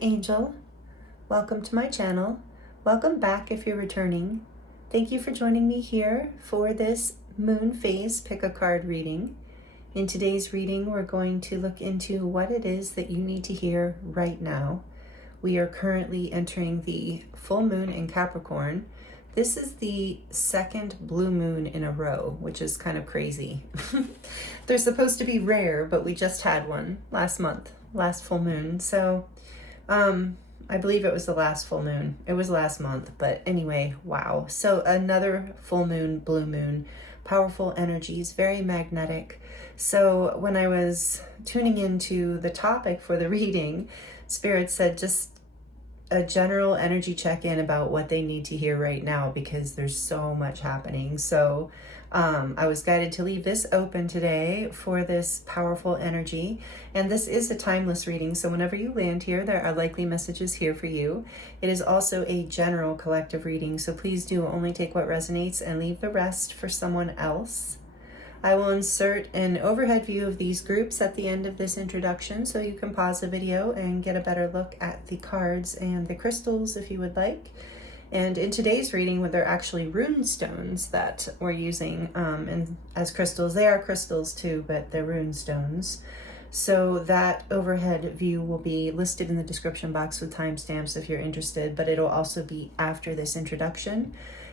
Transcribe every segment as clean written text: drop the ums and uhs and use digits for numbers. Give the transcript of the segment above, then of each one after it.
Angel. Welcome to my channel. Welcome back if you're returning. Thank you for joining me here for this moon phase pick a card reading. In today's reading, we're going to look into what it is that you need to hear right now. We are currently entering the full moon in Capricorn. This is the second blue moon in a row, which is kind of crazy. They're supposed to be rare, but we just had one last month, last full moon. So I believe it was the last full moon. It was last month, but anyway, wow. So another full moon, blue moon, powerful energies, very magnetic. So when I was tuning into the topic for the reading, Spirit said just a general energy check-in about what they need to hear right now because there's so much happening. So I was guided to leave this open today for this powerful energy. And this is a timeless reading. So whenever you land here, there are likely messages here for you. It is also a general collective reading. So please do only take what resonates and leave the rest for someone else. I will insert an overhead view of these groups at the end of this introduction so you can pause the video and get a better look at the cards and the crystals if you would like. And in today's reading, they're actually rune stones that we're using and as crystals. They are crystals too, but they're rune stones. So that overhead view will be listed in the description box with timestamps if you're interested, but it'll also be after this introduction.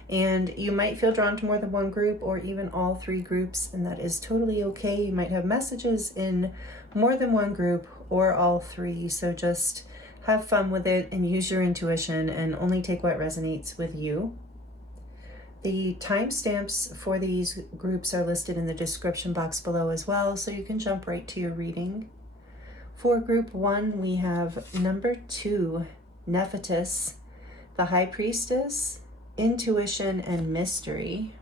And you might feel drawn to more than one group or even all three groups, and that is totally okay. You might have messages in more than one group or all three. So just have fun with it and use your intuition and only take what resonates with you. The timestamps for these groups are listed in the description box below as well, so you can jump right to your reading. For group 1, we have number 2, Nephthys, the High Priestess, Intuition and Mystery.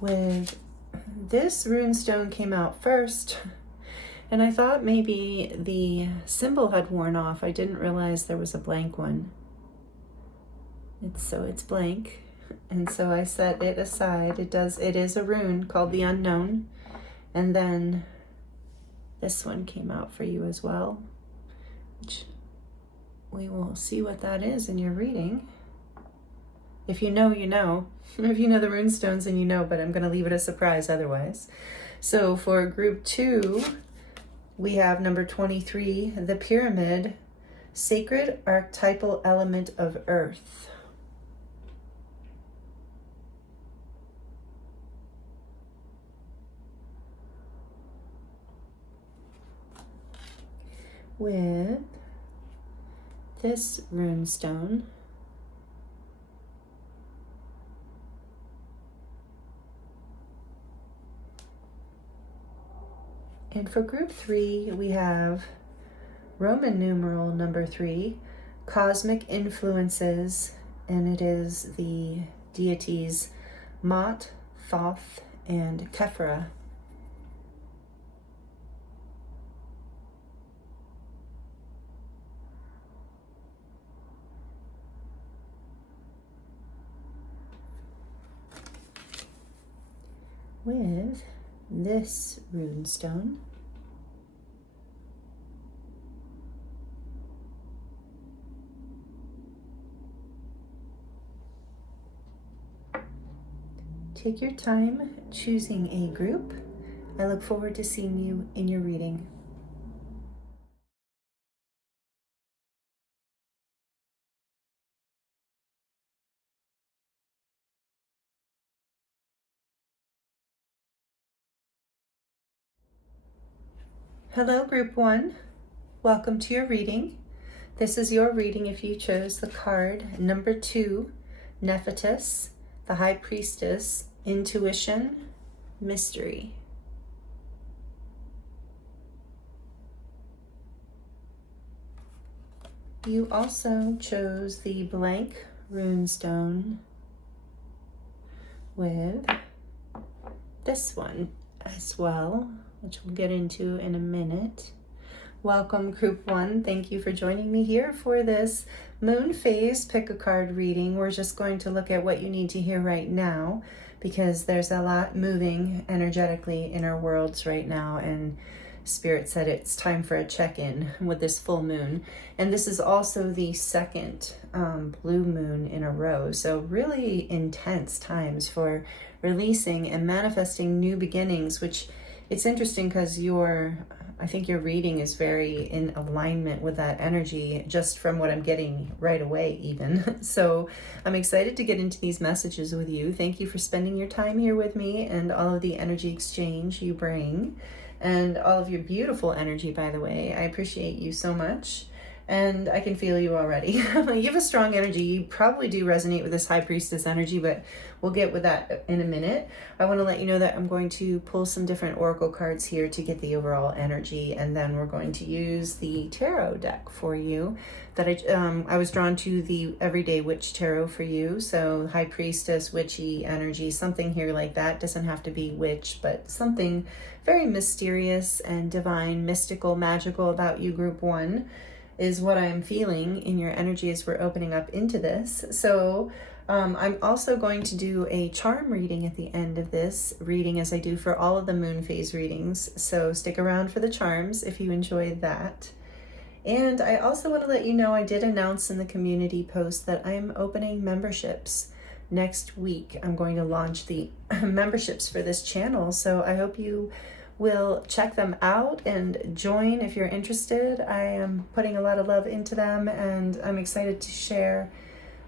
With this runestone came out first, and I thought maybe the symbol had worn off. I didn't realize there was a blank one. It's blank, and so I set it aside. It is a rune called the Unknown, and then this one came out for you as well, which we will see what that is in your reading. If you know, you know. If you know the runestones, then you know, but I'm going to leave it a surprise otherwise. So for group 2, we have number 23, the Pyramid, Sacred Archetypal Element of Earth. With this runestone, and for group 3, we have Roman numeral number 3, Cosmic Influences, and it is the deities Mot, Thoth, and Kephra. With this runestone, take your time choosing a group. I look forward to seeing you in your reading. Hello, group 1. Welcome to your reading. This is your reading if you chose the card number 2, Nephthys, the High Priestess, Intuition, Mystery. You also chose the blank runestone with this one as well, which we'll get into in a minute. Welcome, group 1. Thank you for joining me here for this moon phase pick a card reading. We're just going to look at what you need to hear right now because there's a lot moving energetically in our worlds right now, and Spirit said it's time for a check-in with this full moon. And this is also the second blue moon in a row, so really intense times for releasing and manifesting new beginnings, which it's interesting because I think your reading is very in alignment with that energy, just from what I'm getting right away even. So I'm excited to get into these messages with you. Thank you for spending your time here with me and all of the energy exchange you bring and all of your beautiful energy, by the way. I appreciate you so much. And I can feel you already. You have a strong energy. You probably do resonate with this High Priestess energy, but we'll get with that in a minute. I want to let you know that I'm going to pull some different oracle cards here to get the overall energy, and then we're going to use the tarot deck for you. That I was drawn to the Everyday Witch Tarot for you. So High Priestess, witchy energy, something here like that. Doesn't have to be witch, but something very mysterious and divine, mystical, magical about you, Group 1. Is what I'm feeling in your energy as we're opening up into this. So I'm also going to do a charm reading at the end of this reading, as I do for all of the moon phase readings. So stick around for the charms if you enjoyed that. And I also want to let you know, I did announce in the community post that I'm opening memberships next week. I'm going to launch the memberships for this channel. So I hope you will check them out and join if you're interested. I am putting a lot of love into them, and I'm excited to share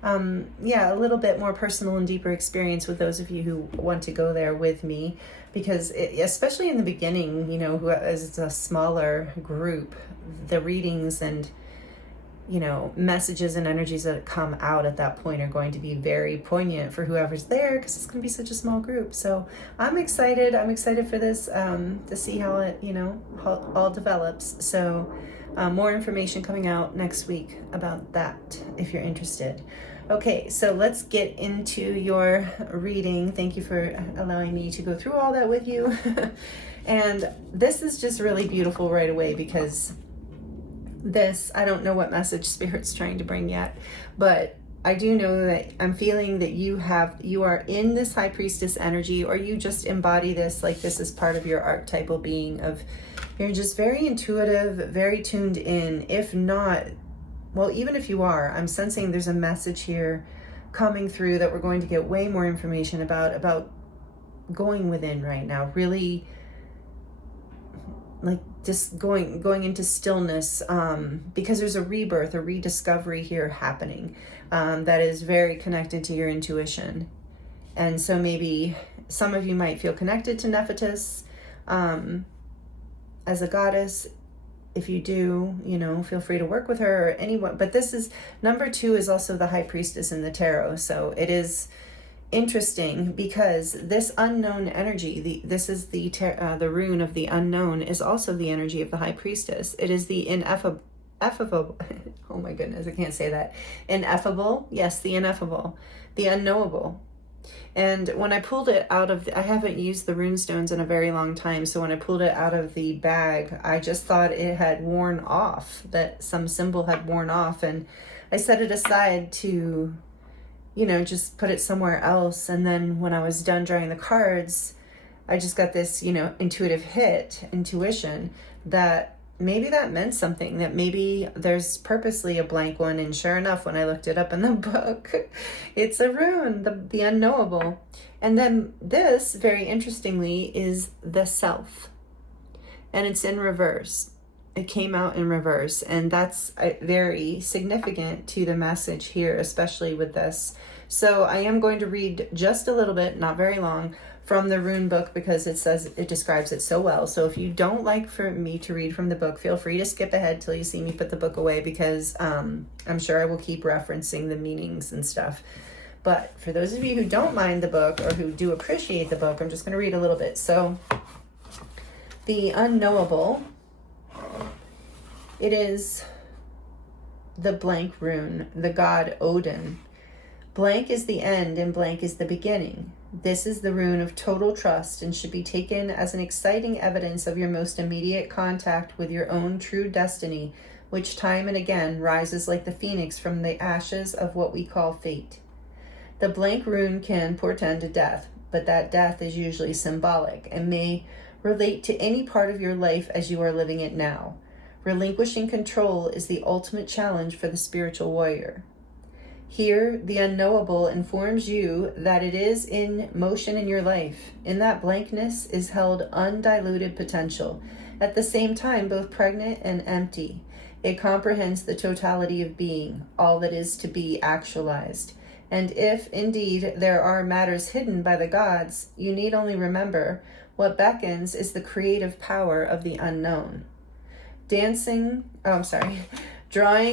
a little bit more personal and deeper experience with those of you who want to go there with me, because especially in the beginning, as it's a smaller group, the readings and messages and energies that come out at that point are going to be very poignant for whoever's there, because it's going to be such a small group. So I'm excited for this, to see how it, how all develops. So more information coming out next week about that if you're interested. Okay, so let's get into your reading. Thank you for allowing me to go through all that with you. And this is just really beautiful right away, because I don't know what message Spirit's trying to bring yet, but I do know that I'm feeling that you are in this High Priestess energy, or you just embody this, like this is part of your archetypal being of, you're just very intuitive, very tuned in. If not, well, even if you are, I'm sensing there's a message here coming through that we're going to get way more information about going within right now, really like just going into stillness, because there's a rebirth, a rediscovery here happening, that is very connected to your intuition. And so maybe some of you might feel connected to Nephthys as a goddess. If you do, feel free to work with her or anyone. But this is, number 2 is also the High Priestess in the tarot. So it is interesting because this unknown energy, this is the rune of the unknown, is also the energy of the High Priestess. It is the ineffable oh my goodness, I can't say that. Ineffable, yes, the ineffable, the unknowable. And when I pulled it out of I haven't used the rune stones in a very long time, so when I pulled it out of the bag, I just thought it had worn off, that some symbol had worn off, and I set it aside to just put it somewhere else. And then when I was done drawing the cards, I just got this, intuition that maybe that meant something, that maybe there's purposely a blank one. And sure enough, when I looked it up in the book, it's a rune, the unknowable. And then this, very interestingly, is the self. And it's in reverse. It came out in reverse, and that's very significant to the message here, especially with this. So I am going to read just a little bit, not very long, from the rune book, because it describes it so well. So if you don't like for me to read from the book, feel free to skip ahead till you see me put the book away, because I'm sure I will keep referencing the meanings and stuff. But for those of you who don't mind the book, or who do appreciate the book, I'm just going to read a little bit. So the unknowable, it is the blank rune, the god Odin. Blank is the end and blank is the beginning. This is the rune of total trust and should be taken as an exciting evidence of your most immediate contact with your own true destiny, which time and again rises like the phoenix from the ashes of what we call fate. The blank rune can portend death, but that death is usually symbolic and may relate to any part of your life as you are living it now. Relinquishing control is the ultimate challenge for the spiritual warrior. Here, the unknowable informs you that it is in motion in your life. In that blankness is held undiluted potential, at the same time both pregnant and empty. It comprehends the totality of being, all that is to be actualized. And if, indeed, there are matters hidden by the gods, you need only remember what beckons is the creative power of the unknown. Drawing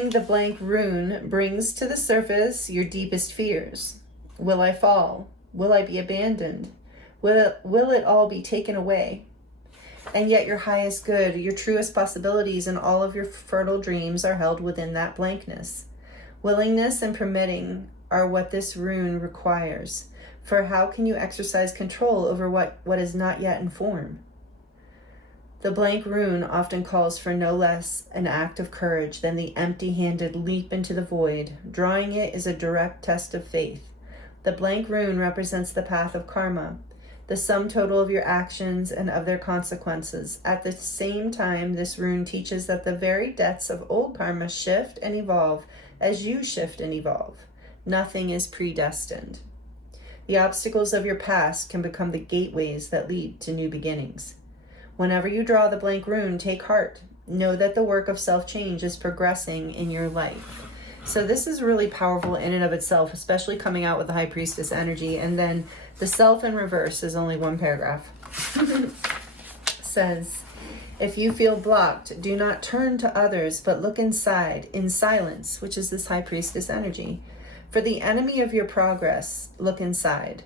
the blank rune brings to the surface your deepest fears. Will I fall? Will I be abandoned? Will it all be taken away? And yet your highest good, your truest possibilities, and all of your fertile dreams are held within that blankness. Willingness and permitting are what this rune requires. For how can you exercise control over what is not yet in form? The blank rune often calls for no less an act of courage than the empty-handed leap into the void. Drawing it is a direct test of faith. The blank rune represents the path of karma, the sum total of your actions and of their consequences. At the same time, this rune teaches that the very depths of old karma shift and evolve as you shift and evolve. Nothing is predestined. The obstacles of your past can become the gateways that lead to new beginnings. Whenever you draw the blank rune, take heart. Know that the work of self-change is progressing in your life. So this is really powerful in and of itself, especially coming out with the High Priestess energy. And then the self in reverse is only one paragraph. Says, if you feel blocked, do not turn to others, but look inside, in silence, which is this High Priestess energy. For the enemy of your progress, look inside.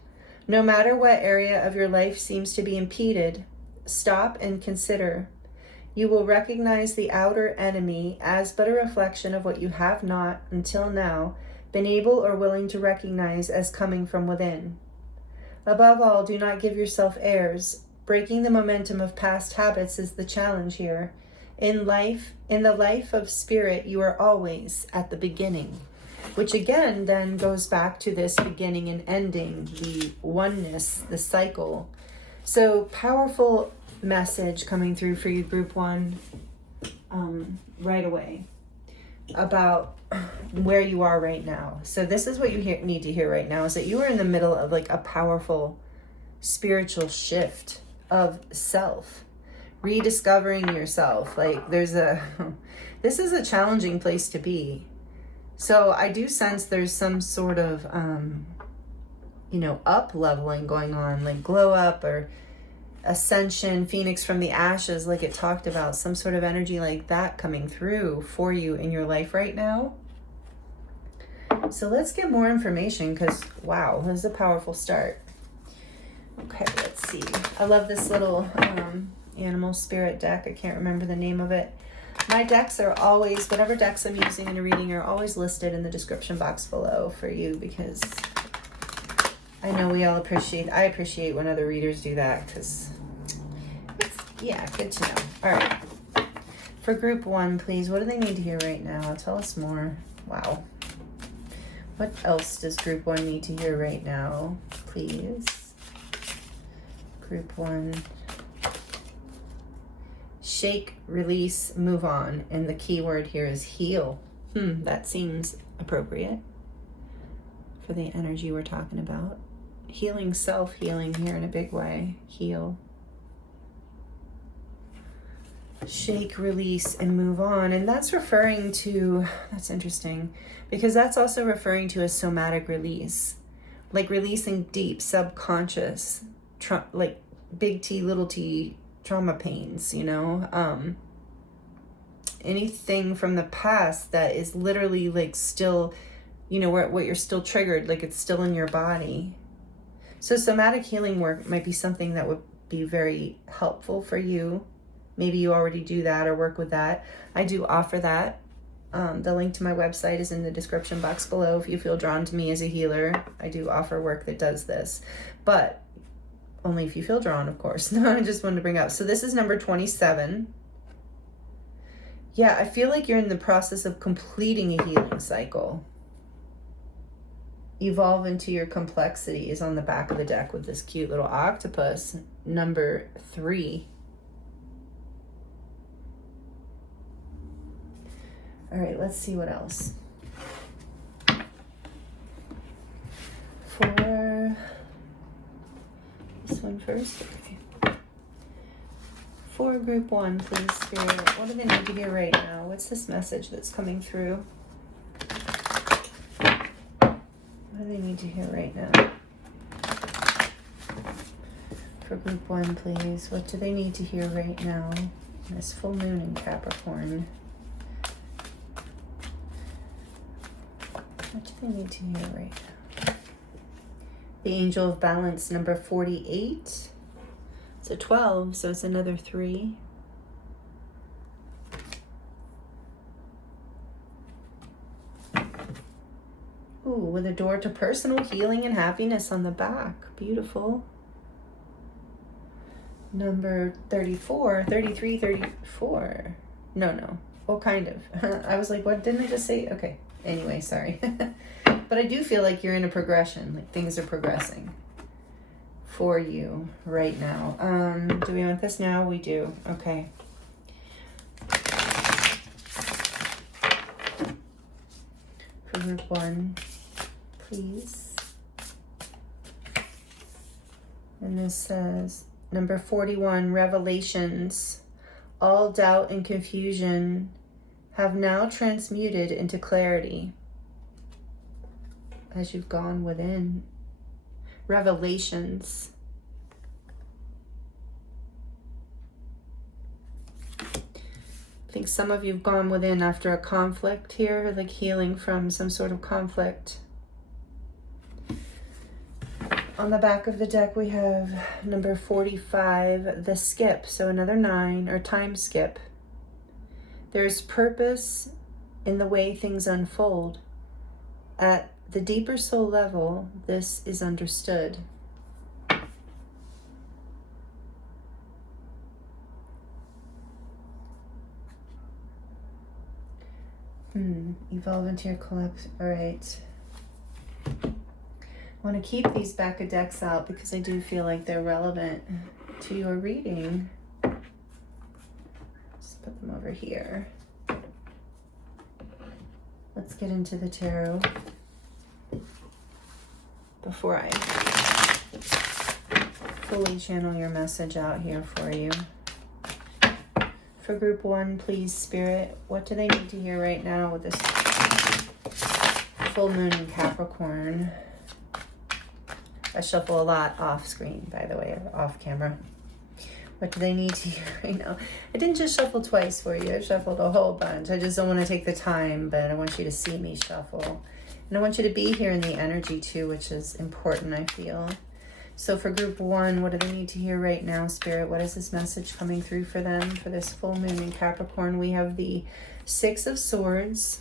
No matter what area of your life seems to be impeded, stop and consider. You will recognize the outer enemy as but a reflection of what you have not, until now, been able or willing to recognize as coming from within. Above all, do not give yourself airs. Breaking the momentum of past habits is the challenge here. In the life of spirit, you are always at the beginning, which again then goes back to this beginning and ending, the oneness, the cycle. So powerful message coming through for you, Group 1, right away about where you are right now. So this is what you need to hear right now, is that you are in the middle of like a powerful spiritual shift of self, rediscovering yourself. Like this is a challenging place to be. So I do sense there's some sort of, up leveling going on, like glow up or ascension, phoenix from the ashes, like it talked about, some sort of energy like that coming through for you in your life right now. So let's get more information, because wow, this is a powerful start. Okay, let's see. I love this little animal spirit deck. I can't remember the name of it. My decks are always, whatever decks I'm using in a reading are always listed in the description box below for you, because I know I appreciate when other readers do that, because it's, good to know. All right. For Group 1, please, what do they need to hear right now? Tell us more. Wow. What else does Group 1 need to hear right now, please? Group 1. Shake, release, move on. And the key word here is heal. That seems appropriate for the energy we're talking about. Healing, self-healing here in a big way. Heal. Shake, release, and move on. And that's referring to, that's interesting, because that's also referring to a somatic release. Like releasing deep, subconscious, like big T, little t, trauma pains, anything from the past that is literally like still, what you're still triggered, like it's still in your body. So somatic healing work might be something that would be very helpful for you. Maybe you already do that or work with that. I do offer that. The link to my website is in the description box below. If you feel drawn to me as a healer, I do offer work that does this, but only if you feel drawn, of course. I just wanted to bring up. So this is number 27. Yeah, I feel like you're in the process of completing a healing cycle. Evolve into your complexity is on the back of the deck with this cute little octopus, number 3. All right, let's see what else. For this one first, okay. For group 1, please, Spirit, what do they need to hear right now? What's this message that's coming through? What do they need to hear right now? For group 1, please, what do they need to hear right now? This full moon in Capricorn. What do they need to hear right now? The Angel of Balance, number 48. It's a 12, so it's another 3. Ooh, with a door to personal healing and happiness on the back. Beautiful. Number 34, 33, 34. No. Well, kind of. I was like, what didn't I just say? Okay. Anyway, sorry. But I do feel like you're in a progression. Like things are progressing for you right now. Do we want this now? We do. Okay. For group 1, please. And this says, number 41, revelations. All doubt and confusion have now transmuted into clarity as you've gone within. Revelations. I think some of you have gone within after a conflict here, like healing from some sort of conflict. On the back of the deck, we have number 45, the skip. So another 9, or time skip. There's purpose in the way things unfold. At the deeper soul level, this is understood. Evolve into your collect. All right. I want to keep these back of decks out because I do feel like they're relevant to your reading. Just put them over here. Let's get into the tarot before I fully channel your message out here for you. For group 1, please, Spirit, what do they need to hear right now with this full moon in Capricorn? I shuffle a lot off screen, by the way, or off camera. What do they need to hear right now? I didn't just shuffle twice for you. I shuffled a whole bunch. I just don't want to take the time, but I want you to see me shuffle. And I want you to be here in the energy too, which is important, I feel. So for group 1, what do they need to hear right now, Spirit? What is this message coming through for them for this full moon in Capricorn? We have the 6 of Swords.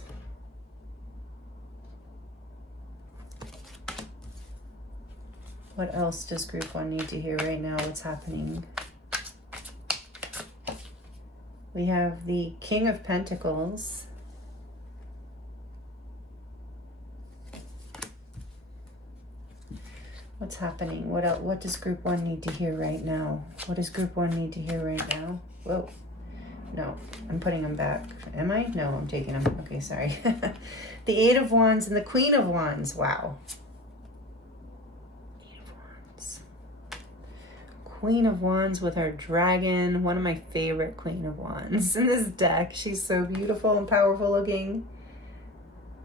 What else does group 1 need to hear right now? What's happening? We have the King of Pentacles. What's happening? What does group 1 need to hear right now? What does group 1 need to hear right now? Whoa. No, I'm putting them back. Am I? No, I'm taking them. Okay, sorry. The 8 of Wands and the Queen of Wands. Wow. 8 of Wands. Queen of Wands with our dragon. One of my favorite Queen of Wands in this deck. She's so beautiful and powerful looking.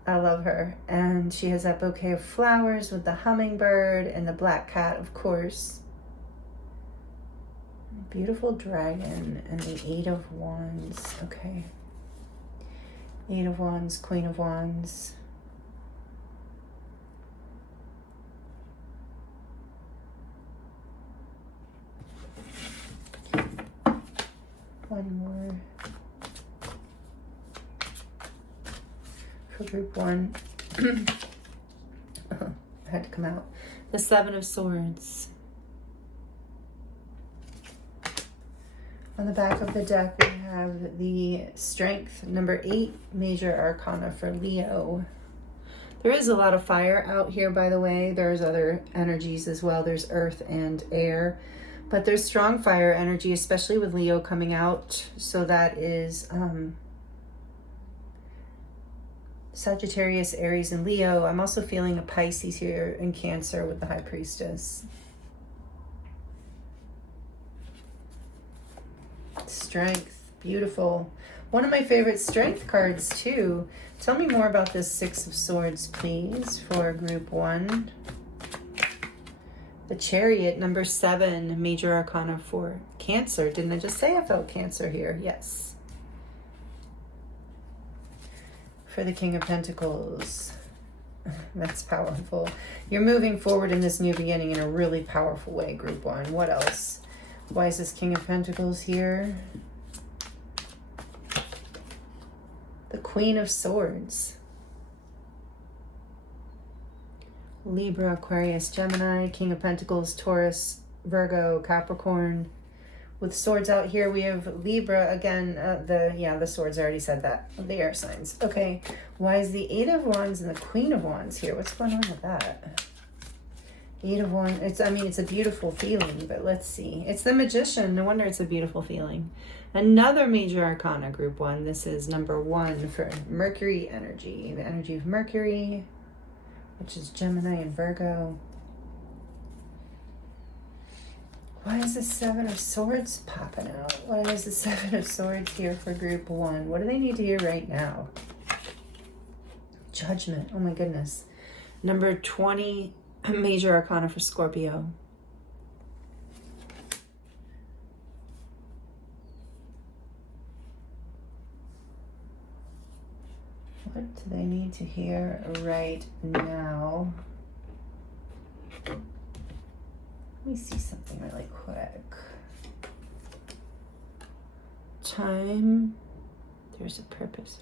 I love her. And she has that bouquet of flowers with the hummingbird and the black cat, of course. Beautiful dragon and the 8 of Wands. Okay. 8 of Wands, Queen of Wands. One more. For group 1. Oh, I had to come out. The 7 of Swords. On the back of the deck, we have the Strength, number 8, Major Arcana for Leo. There is a lot of fire out here, by the way. There's other energies as well. There's earth and air. But there's strong fire energy, especially with Leo coming out. So that is Sagittarius, Aries, and Leo. I'm also feeling a Pisces here in Cancer with the High Priestess. Strength, beautiful. One of my favorite strength cards too. Tell me more about this Six of Swords, please, for group 1. The Chariot, number 7, major arcana for Cancer. Didn't I just say I felt Cancer here? Yes. For the King of Pentacles. That's powerful. You're moving forward in this new beginning in a really powerful way, group 1. What else? Why is this King of Pentacles here? The Queen of Swords. Libra, Aquarius, Gemini, King of Pentacles, Taurus, Virgo, Capricorn. With swords out here, we have Libra again. The swords, I already said that. The air signs. Okay, why is the Eight of Wands and the Queen of Wands here? What's going on with that? Eight of Wands. It's a beautiful feeling, but let's see. It's the Magician. No wonder it's a beautiful feeling. Another major arcana, group 1. This is number 1 for Mercury energy. The energy of Mercury, which is Gemini and Virgo. Why is the Seven of Swords popping out? Why is the Seven of Swords here for group 1? What do they need to hear right now? Judgment. Oh my goodness. Number 20, major arcana for Scorpio. What do they need to hear right now? Let me see something really quick. Time. There's a purpose.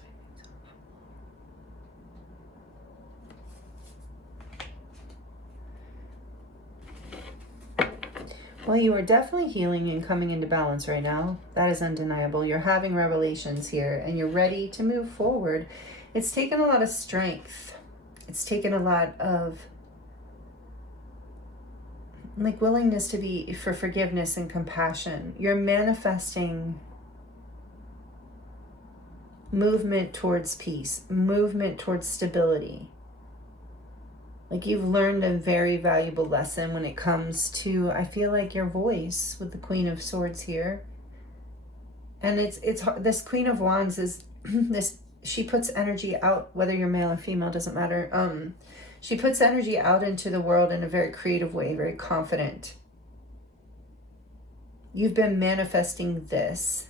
Well, you are definitely healing and coming into balance right now. That is undeniable. You're having revelations here and you're ready to move forward. It's taken a lot of strength. It's taken a lot of willingness to be for forgiveness and compassion. You're manifesting movement towards peace, movement towards stability. You've learned a very valuable lesson when it comes to, I feel like, your voice with the Queen of Swords here. And it's this Queen of Wands is this, she puts energy out, whether you're male or female, doesn't matter. She puts energy out into the world in a very creative way, very confident. You've been manifesting this.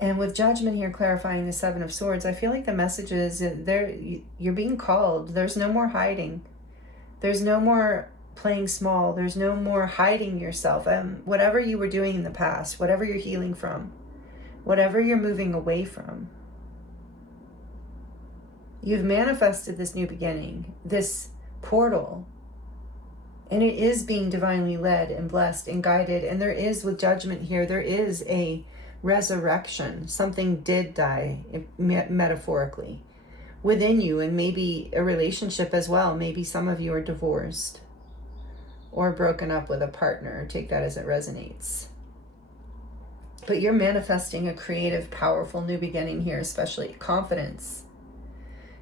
And with Judgment here clarifying the Seven of Swords, I feel like the message is you're being called. There's no more hiding. There's no more playing small. There's no more hiding yourself. Whatever you were doing in the past, whatever you're healing from, whatever you're moving away from, you've manifested this new beginning, this portal, and it is being divinely led and blessed and guided. And there is, with Judgment here, there is a resurrection. Something did die, metaphorically, within you, and maybe a relationship as well. Maybe some of you are divorced or broken up with a partner. Take that as it resonates. But you're manifesting a creative, powerful new beginning here, especially confidence.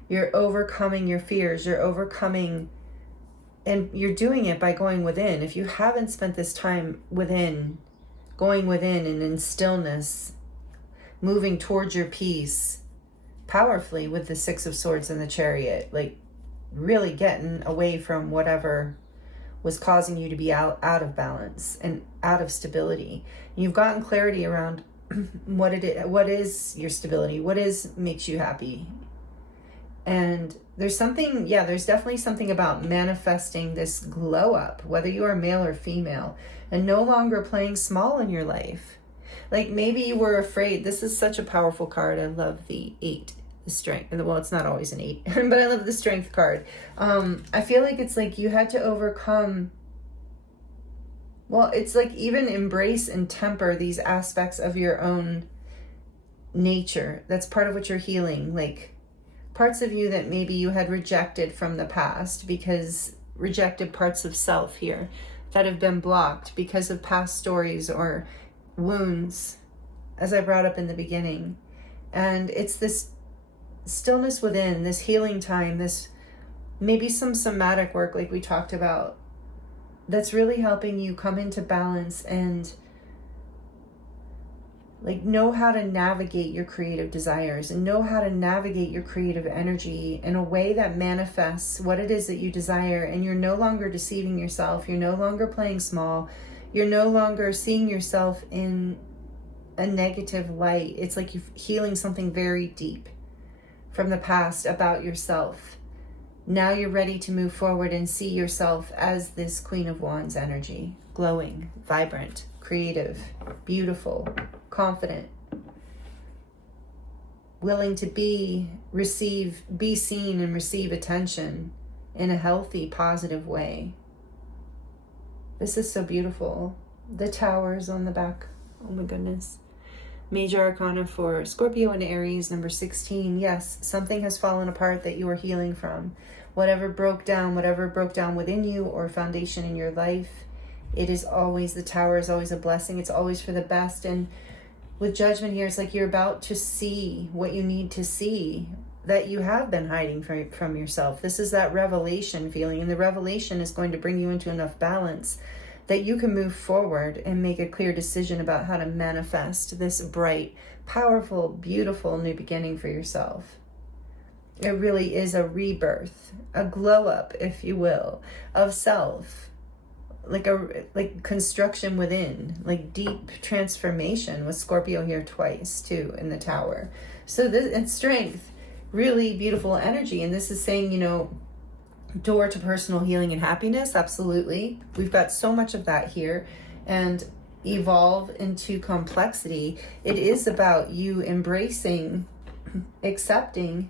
You're overcoming your fears. You're overcoming, and you're doing it by going within. If you haven't spent this time within, going within and in stillness, moving towards your peace powerfully with the Six of Swords and the Chariot, really getting away from whatever was causing you to be out of balance and out of stability. You've gotten clarity around what is your stability, makes you happy. And there's definitely something about manifesting this glow up, whether you are male or female, and no longer playing small in your life. Maybe you were afraid. This is such a powerful card. I love the 8, the strength. Well, it's not always an 8, but I love the strength card. I feel like it's you had to overcome, it's even embrace and temper these aspects of your own nature. That's part of what you're healing. parts of you that maybe you had rejected from the past, because rejected parts of self here that have been blocked because of past stories or wounds, as I brought up in the beginning. And it's this stillness within, this healing time, this maybe some somatic work like we talked about, that's really helping you come into balance and like know how to navigate your creative desires and know how to navigate your creative energy in a way that manifests what it is that you desire. And you're no longer deceiving yourself. You're no longer playing small. You're no longer seeing yourself in a negative light. It's like you're healing something very deep from the past about yourself. Now you're ready to move forward and see yourself as this Queen of Wands energy, glowing, vibrant, creative, beautiful, confident, willing to be seen and receive attention in a healthy, positive way. This is so beautiful. The towers on the back. Oh my goodness. Major Arcana for Scorpio and Aries, number 16. Yes, something has fallen apart that you are healing from. Whatever broke down within you or foundation in your life, it is always, the tower is always a blessing. It's always for the best. And with Judgment here, it's like you're about to see what you need to see that you have been hiding from yourself. This is that revelation feeling. And the revelation is going to bring you into enough balance that you can move forward and make a clear decision about how to manifest this bright, powerful, beautiful new beginning for yourself. It really is a rebirth, a glow up, if you will, of self. Like construction within, like deep transformation, with Scorpio here twice too in the tower. So this, and strength, really beautiful energy. And this is saying, you know, door to personal healing and happiness. Absolutely. We've got so much of that here. And evolve into complexity. It is about you embracing, accepting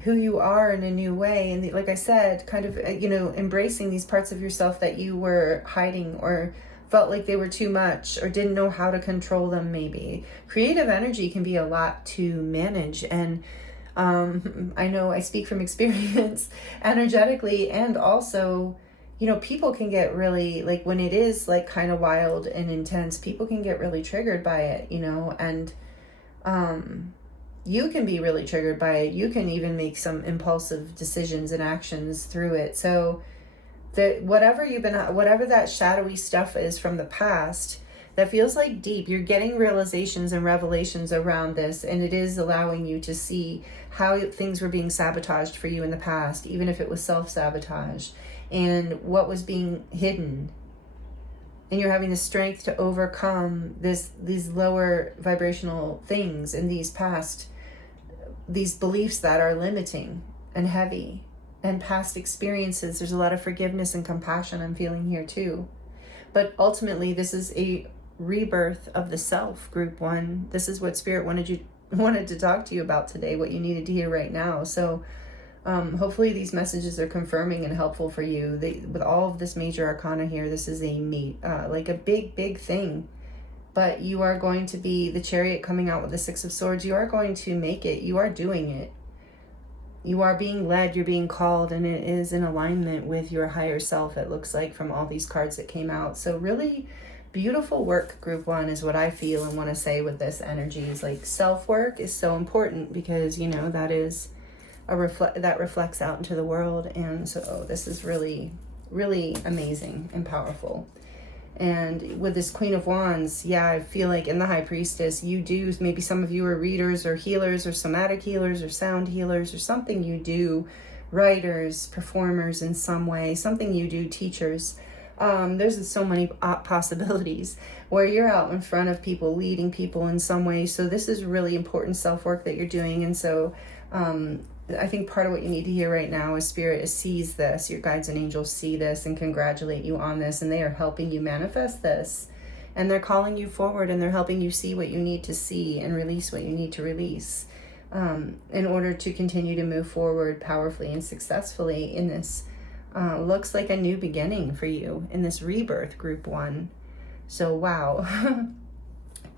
who you are in a new way. And like I said, kind of, you know, embracing these parts of yourself that you were hiding or felt like they were too much or didn't know how to control them maybe. Creative energy can be a lot to manage. And I know I speak from experience energetically, and also, you know, people can get really, like when it is like kind of wild and intense, people can get really triggered by it, you know, and you can be really triggered by it. You can even make some impulsive decisions and actions through it. So that whatever that shadowy stuff is from the past that feels like deep, you're getting realizations and revelations around this, and it is allowing you to see how things were being sabotaged for you in the past, even if it was self-sabotage, and what was being hidden. And you're having the strength to overcome these lower vibrational things in these beliefs that are limiting and heavy, and past experiences. There's a lot of forgiveness and compassion I'm feeling here too. But ultimately, this is a rebirth of the self, group one. This is what Spirit wanted to talk to you about today, what you needed to hear right now. So hopefully these messages are confirming and helpful for you. With all of this major arcana here, this is like a big thing. But you are going to be the Chariot coming out with the Six of Swords. You are going to make it. You are doing it. You are being led. You're being called. And it is in alignment with your higher self, it looks like, from all these cards that came out. So really beautiful work, group one, is what I feel and want to say with this energy. Is like self-work is so important, because, you know, that is that reflects out into the world. And so this is really, really amazing and powerful. And with this Queen of Wands, yeah, I feel like in the High Priestess, you do, maybe some of you are readers or healers or somatic healers or sound healers or something you do, writers, performers in some way, something you do, teachers. There's so many possibilities where you're out in front of people, leading people in some way. So this is really important self-work that you're doing. And so I think part of what you need to hear right now is Spirit sees this. Your guides and angels see this and congratulate you on this, and they are helping you manifest this, and they're calling you forward, and they're helping you see what you need to see and release what you need to release in order to continue to move forward powerfully and successfully in this looks like a new beginning for you in this rebirth, group one. So wow.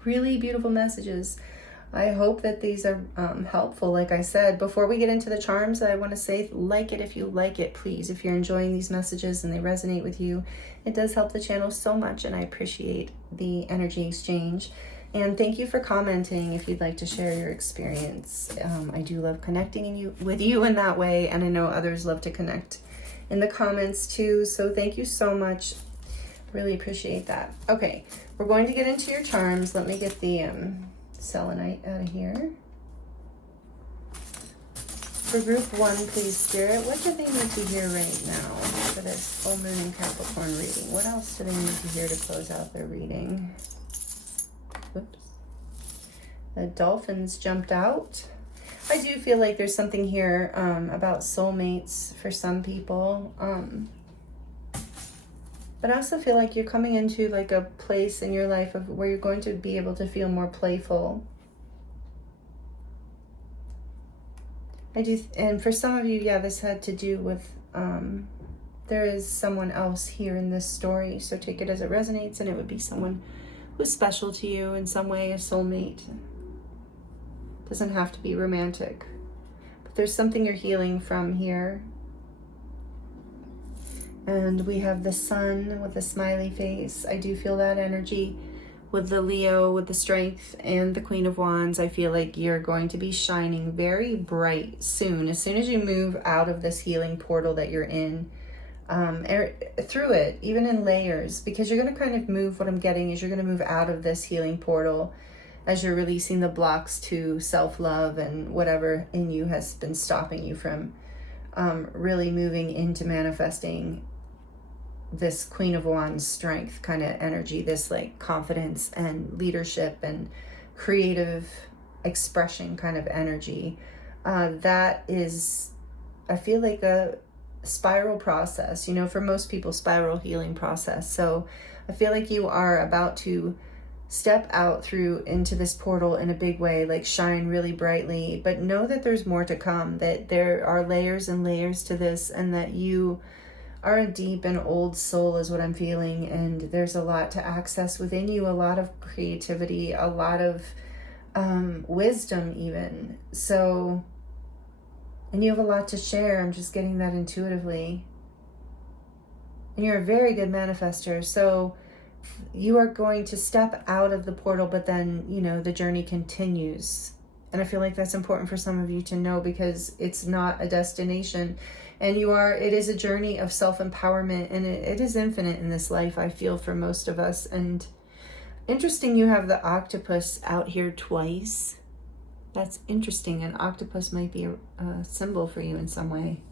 Really beautiful messages. I hope that these are helpful. Like I said, before we get into the charms, I want to say, like it if you like it, please. If you're enjoying these messages and they resonate with you, it does help the channel so much, and I appreciate the energy exchange. And thank you for commenting if you'd like to share your experience. I do love connecting with you in that way, and I know others love to connect in the comments too. So thank you so much. Really appreciate that. Okay, we're going to get into your charms. Let me get the selenite out of here. For group 1, please, Spirit, what do they need to hear right now for this full moon in Capricorn reading? What else do they need to hear to close out their reading? Whoops. The dolphins jumped out. I do feel like there's something here about soulmates for some people. But I also feel like you're coming into like a place in your life of where you're going to be able to feel more playful. And for some of you, yeah, this had to do with, there is someone else here in this story. So take it as it resonates, and it would be someone who's special to you in some way, a soulmate. Doesn't have to be romantic. But there's something you're healing from here. And we have the sun with the smiley face. I do feel that energy with the Leo, with the strength, and the Queen of Wands. I feel like you're going to be shining very bright soon. As soon as you move out of this healing portal that you're in, through it, even in layers, because you're going to kind of move, what I'm getting is you're going to move out of this healing portal as you're releasing the blocks to self-love and whatever in you has been stopping you from really moving into manifesting this Queen of Wands strength kind of energy, this like confidence and leadership and creative expression kind of energy. That is, I feel like a spiral process, you know, for most people, spiral healing process. So I feel like you are about to step out through into this portal in a big way, like shine really brightly, but know that there's more to come, that there are layers and layers to this, and that you are a deep and old soul is what I'm feeling, and there's a lot to access within you, a lot of creativity, a lot of wisdom even. So, and you have a lot to share. I'm just getting that intuitively. And you're a very good manifester. So you are going to step out of the portal, but then, you know, the journey continues. And I feel like that's important for some of you to know, because it's not a destination. And it is a journey of self-empowerment, and it is infinite in this life, I feel, for most of us. And interesting, you have the octopus out here twice. That's interesting. An octopus might be a symbol for you in some way.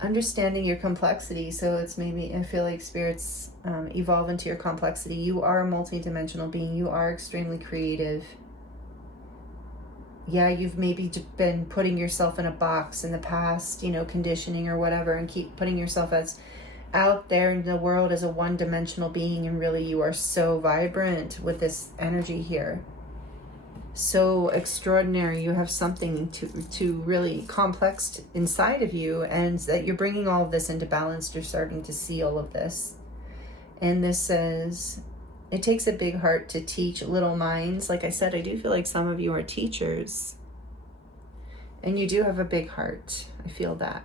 Understanding your complexity. So it's maybe, I feel like spirits evolve into your complexity. You are a multi-dimensional being. You are extremely creative. Yeah, you've maybe been putting yourself in a box in the past, you know, conditioning or whatever, and keep putting yourself as out there in the world as a one-dimensional being, and really you are so vibrant with this energy here. So extraordinary. You have something to really complex inside of you, and that you're bringing all of this into balance. You're starting to see all of this. And this says, it takes a big heart to teach little minds. Like I said, I do feel like some of you are teachers, and you do have a big heart. I feel that.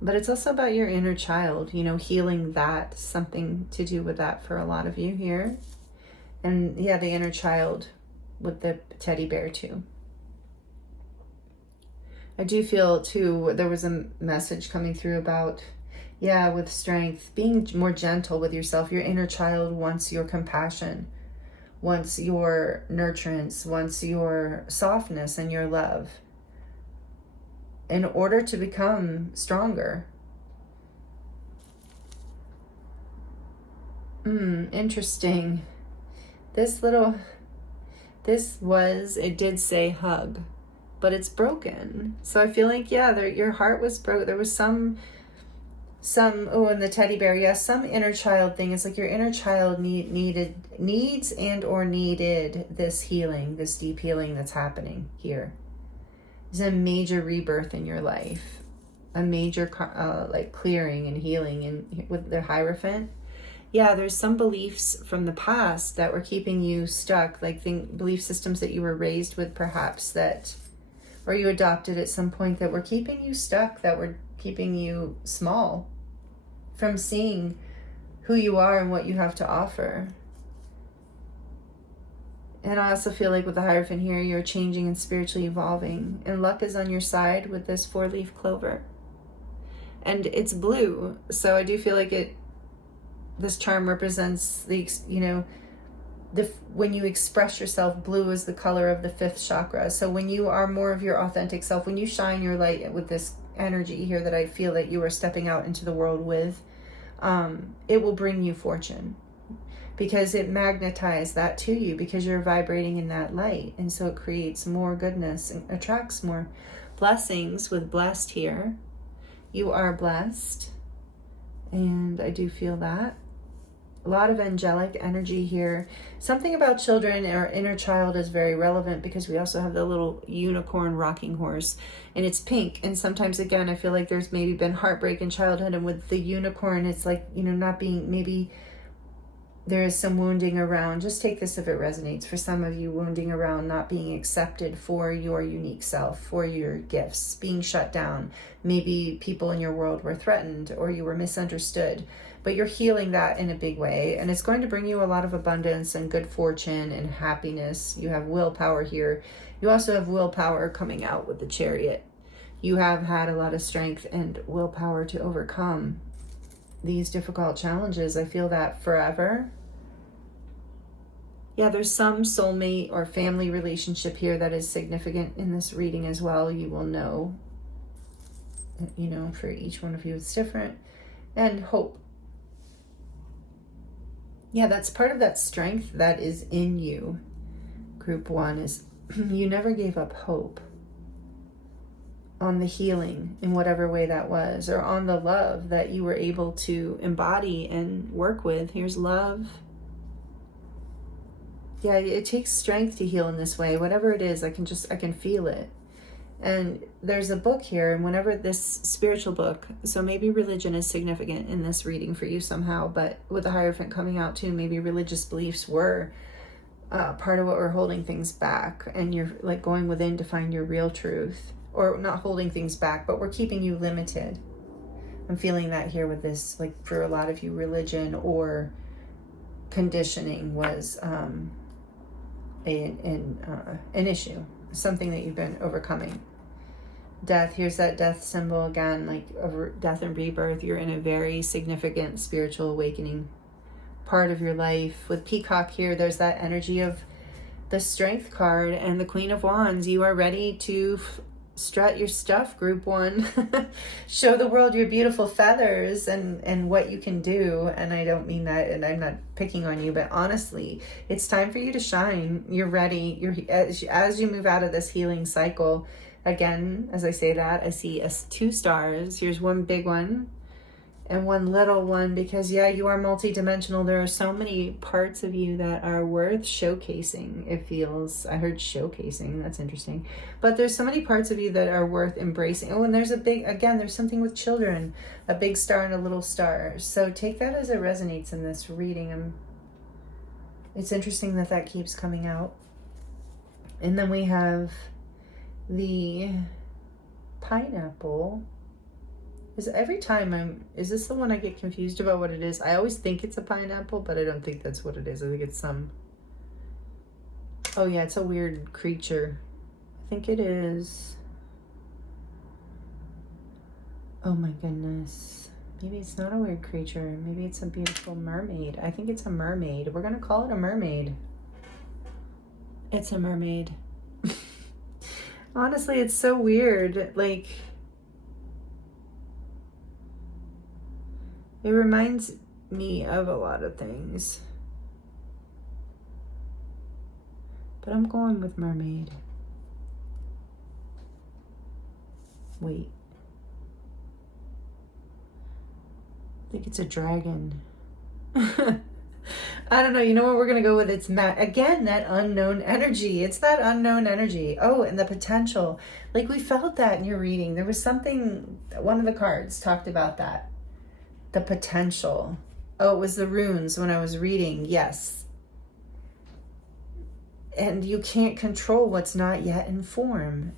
But it's also about your inner child, you know, healing that, something to do with that for a lot of you here. And yeah, the inner child with the teddy bear too. I do feel too, there was a message coming through about, yeah, with strength, being more gentle with yourself. Your inner child wants your compassion, wants your nurturance, wants your softness and your love in order to become stronger. Interesting. It did say hug, but it's broken. So I feel like, yeah, your heart was broken. There was some, and the teddy bear, yes, some inner child thing. It's like your inner child needs this healing, this deep healing that's happening here. There's a major rebirth in your life, a major like clearing and healing, and with the Hierophant. Yeah, there's some beliefs from the past that were keeping you stuck, like belief systems that you were raised with perhaps that, or you adopted at some point, that were keeping you stuck, that were keeping you small from seeing who you are and what you have to offer. And I also feel like with the Hierophant here, you're changing and spiritually evolving. And luck is on your side with this 4-leaf clover. And it's blue, so I do feel like this charm represents when you express yourself, blue is the color of the 5th chakra. So when you are more of your authentic self, when you shine your light with this energy here that I feel that you are stepping out into the world with, it will bring you fortune, because it magnetizes that to you, because you're vibrating in that light. And so it creates more goodness and attracts more blessings with blessed here. You are blessed, and I do feel that. A lot of angelic energy here. Something about children or inner child is very relevant, because we also have the little unicorn rocking horse, and it's pink. And sometimes, again, I feel like there's maybe been heartbreak in childhood, and with the unicorn, it's like, not being, maybe there is some wounding around. Just take this if it resonates. For some of you, wounding around not being accepted for your unique self, for your gifts, being shut down. Maybe people in your world were threatened, or you were misunderstood. But you're healing that in a big way, and it's going to bring you a lot of abundance and good fortune and happiness. You have willpower here. You also have willpower coming out with the Chariot. You have had a lot of strength and willpower to overcome these difficult challenges. I feel that forever. Yeah, there's some soulmate or family relationship here that is significant in this reading as well. You will know, for each one of you it's different. And hope. Yeah, that's part of that strength that is in you. Group 1 is you never gave up hope on the healing in whatever way that was, or on the love that you were able to embody and work with. Here's love. Yeah, it takes strength to heal in this way. Whatever it is, I can feel it. And there's a book here, and whenever this spiritual book, so maybe religion is significant in this reading for you somehow, but with the Hierophant coming out too, maybe religious beliefs were part of what were holding things back, and you're like going within to find your real truth, or not holding things back, but we're keeping you limited. I'm feeling that here with this, like for a lot of you, religion or conditioning was an issue, something that you've been overcoming. Death, here's that death symbol again, like of death and rebirth. You're in a very significant spiritual awakening part of your life. With Peacock here, there's that energy of the Strength card and the Queen of Wands. You are ready to strut your stuff, Group 1. Show the world your beautiful feathers and what you can do. And I don't mean that, and I'm not picking on you, but honestly, it's time for you to shine. You're ready. As you move out of this healing cycle. Again, as I say that, I see 2 stars. Here's one big one and one little one, because yeah, you are multidimensional. There are so many parts of you that are worth showcasing. It feels, I heard showcasing, that's interesting. But there's so many parts of you that are worth embracing. Oh, and there's there's something with children, a big star and a little star. So take that as it resonates in this reading. It's interesting that keeps coming out. And then we have the pineapple. Is this the one I get confused about what it is? I always think it's a pineapple, but I don't think that's what it is. I think it's oh yeah, it's a weird creature. I think it is. Oh my goodness. Maybe it's not a weird creature. Maybe it's a beautiful mermaid. I think it's a mermaid. We're gonna call it a mermaid. It's a mermaid. Honestly, it's so weird. Like, it reminds me of a lot of things. But I'm going with mermaid. Wait. I think it's a dragon. I don't know. You know what we're going to go with? It's again, that unknown energy. It's that unknown energy. Oh, and the potential. Like, we felt that in your reading. There was something, one of the cards talked about that. The potential. Oh, it was the runes when I was reading. Yes. And you can't control what's not yet in form.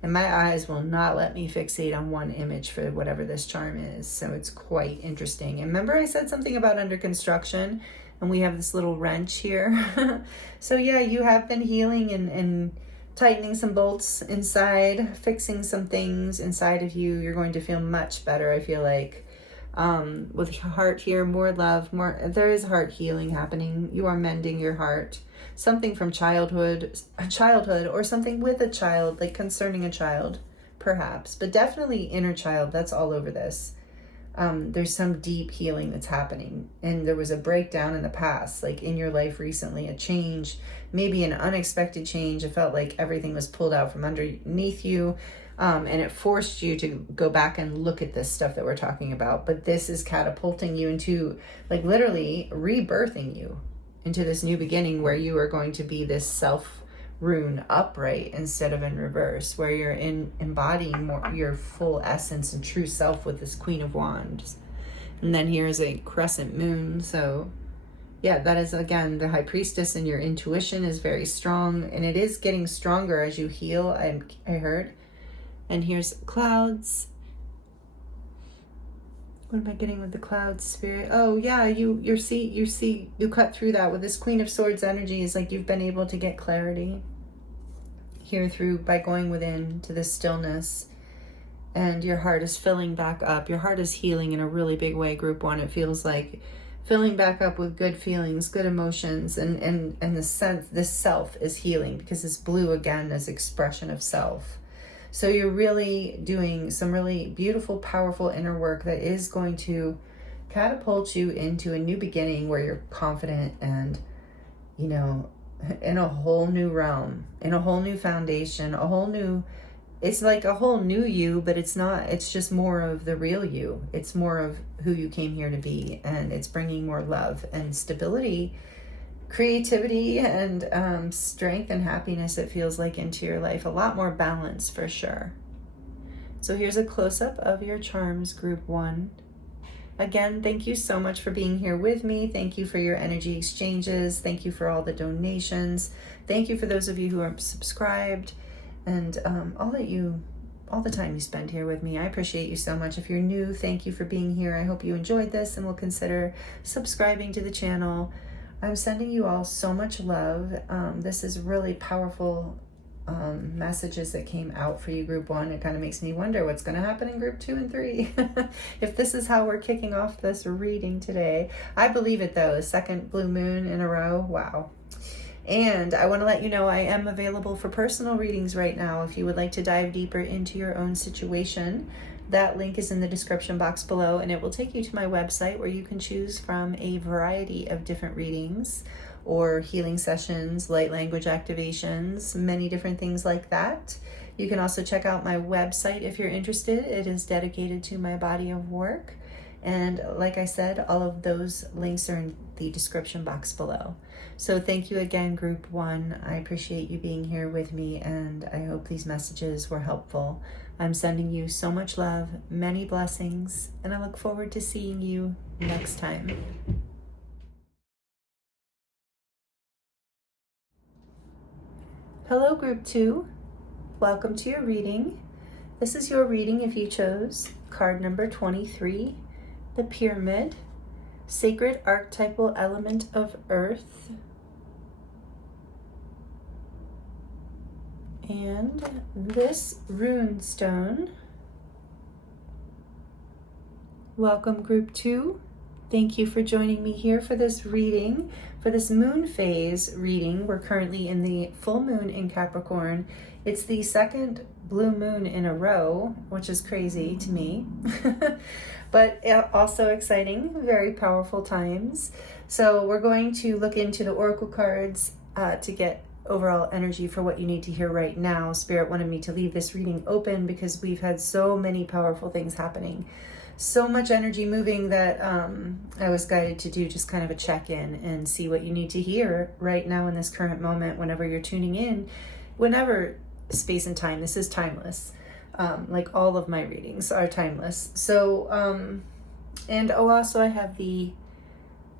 And my eyes will not let me fixate on one image for whatever this charm is. So it's quite interesting. And remember I said something about under construction, and we have this little wrench here. So yeah, you have been healing and tightening some bolts inside, fixing some things inside of you. You're going to feel much better, I feel like. With your heart here, more love, there is heart healing happening. You are mending your heart. Something from childhood, or something with a child, like concerning a child, perhaps, but definitely inner child. That's all over this. There's some deep healing that's happening, and there was a breakdown in the past, like in your life recently, a change, maybe an unexpected change. It felt like everything was pulled out from underneath you, and it forced you to go back and look at this stuff that we're talking about. But this is catapulting you into, like, literally rebirthing you into this new beginning, where you are going to be this self rune upright instead of in reverse, where you're embodying more your full essence and true self with this Queen of Wands. And then here's a crescent moon. So yeah, that is, again, the High Priestess, and your intuition is very strong, and it is getting stronger as you heal, I heard. And here's clouds. What am I getting with the clouds, Spirit? Oh yeah, you cut through that with this Queen of Swords energy. Is like you've been able to get clarity here through by going within to this stillness, and your heart is filling back up. Your heart is healing in a really big way, Group 1. It feels like filling back up with good feelings, good emotions, and the sense this self is healing, because this blue again is expression of self. So you're really doing some really beautiful, powerful inner work that is going to catapult you into a new beginning where you're confident and, you know, in a whole new realm, in a whole new foundation, it's like a whole new you, but it's not, it's just more of the real you. It's more of who you came here to be, and it's bringing more love and stability, creativity, and strength and happiness, it feels like, into your life. A lot more balance for sure. So here's a close-up of your charms, Group 1. Again, thank you so much for being here with me. Thank you for your energy exchanges. Thank you for all the donations. Thank you for those of you who are subscribed, and all the time you spend here with me. I appreciate you so much. If you're new, thank you for being here. I hope you enjoyed this and will consider subscribing to the channel. I'm sending you all so much love. This is really powerful messages that came out for you, Group 1. It kind of makes me wonder what's going to happen in Group 2 and 3. If this is how we're kicking off this reading today. I believe it, though. The second blue moon in a row. Wow. And I want to let you know I am available for personal readings right now. If you would like to dive deeper into your own situation, that link is in the description box below, and it will take you to my website where you can choose from a variety of different readings or healing sessions, light language activations, many different things like that. You can also check out my website if you're interested. It is dedicated to my body of work. And like I said, all of those links are in the description box below. So thank you again, Group 1. I appreciate you being here with me, and I hope these messages were helpful. I'm sending you so much love, many blessings, and I look forward to seeing you next time. Hello, Group 2. Welcome to your reading. This is your reading if you chose card number 23, the Pyramid, Sacred Archetypal Element of Earth. And this rune stone. Welcome, Group 2. Thank you for joining me here for this reading, for this moon phase reading. We're currently in the full moon in Capricorn. It's the second blue moon in a row, which is crazy to me, but also exciting, very powerful times. So we're going to look into the oracle cards to get overall energy for what you need to hear right now. Spirit wanted me to leave this reading open because we've had so many powerful things happening, so much energy moving, that I was guided to do just kind of a check-in and see what you need to hear right now in this current moment, whenever you're tuning in, whenever space and time. This is timeless. Like all of my readings are timeless. So And also I have the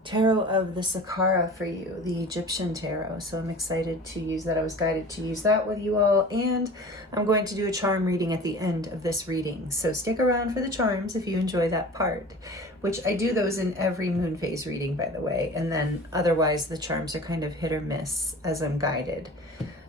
Tarot of the Saqqara for you, the Egyptian tarot. So I'm excited to use that. I was guided to use that with you all. And I'm going to do a charm reading at the end of this reading. So stick around for the charms if you enjoy that part, which I do those in every moon phase reading, by the way. And then otherwise the charms are kind of hit or miss as I'm guided.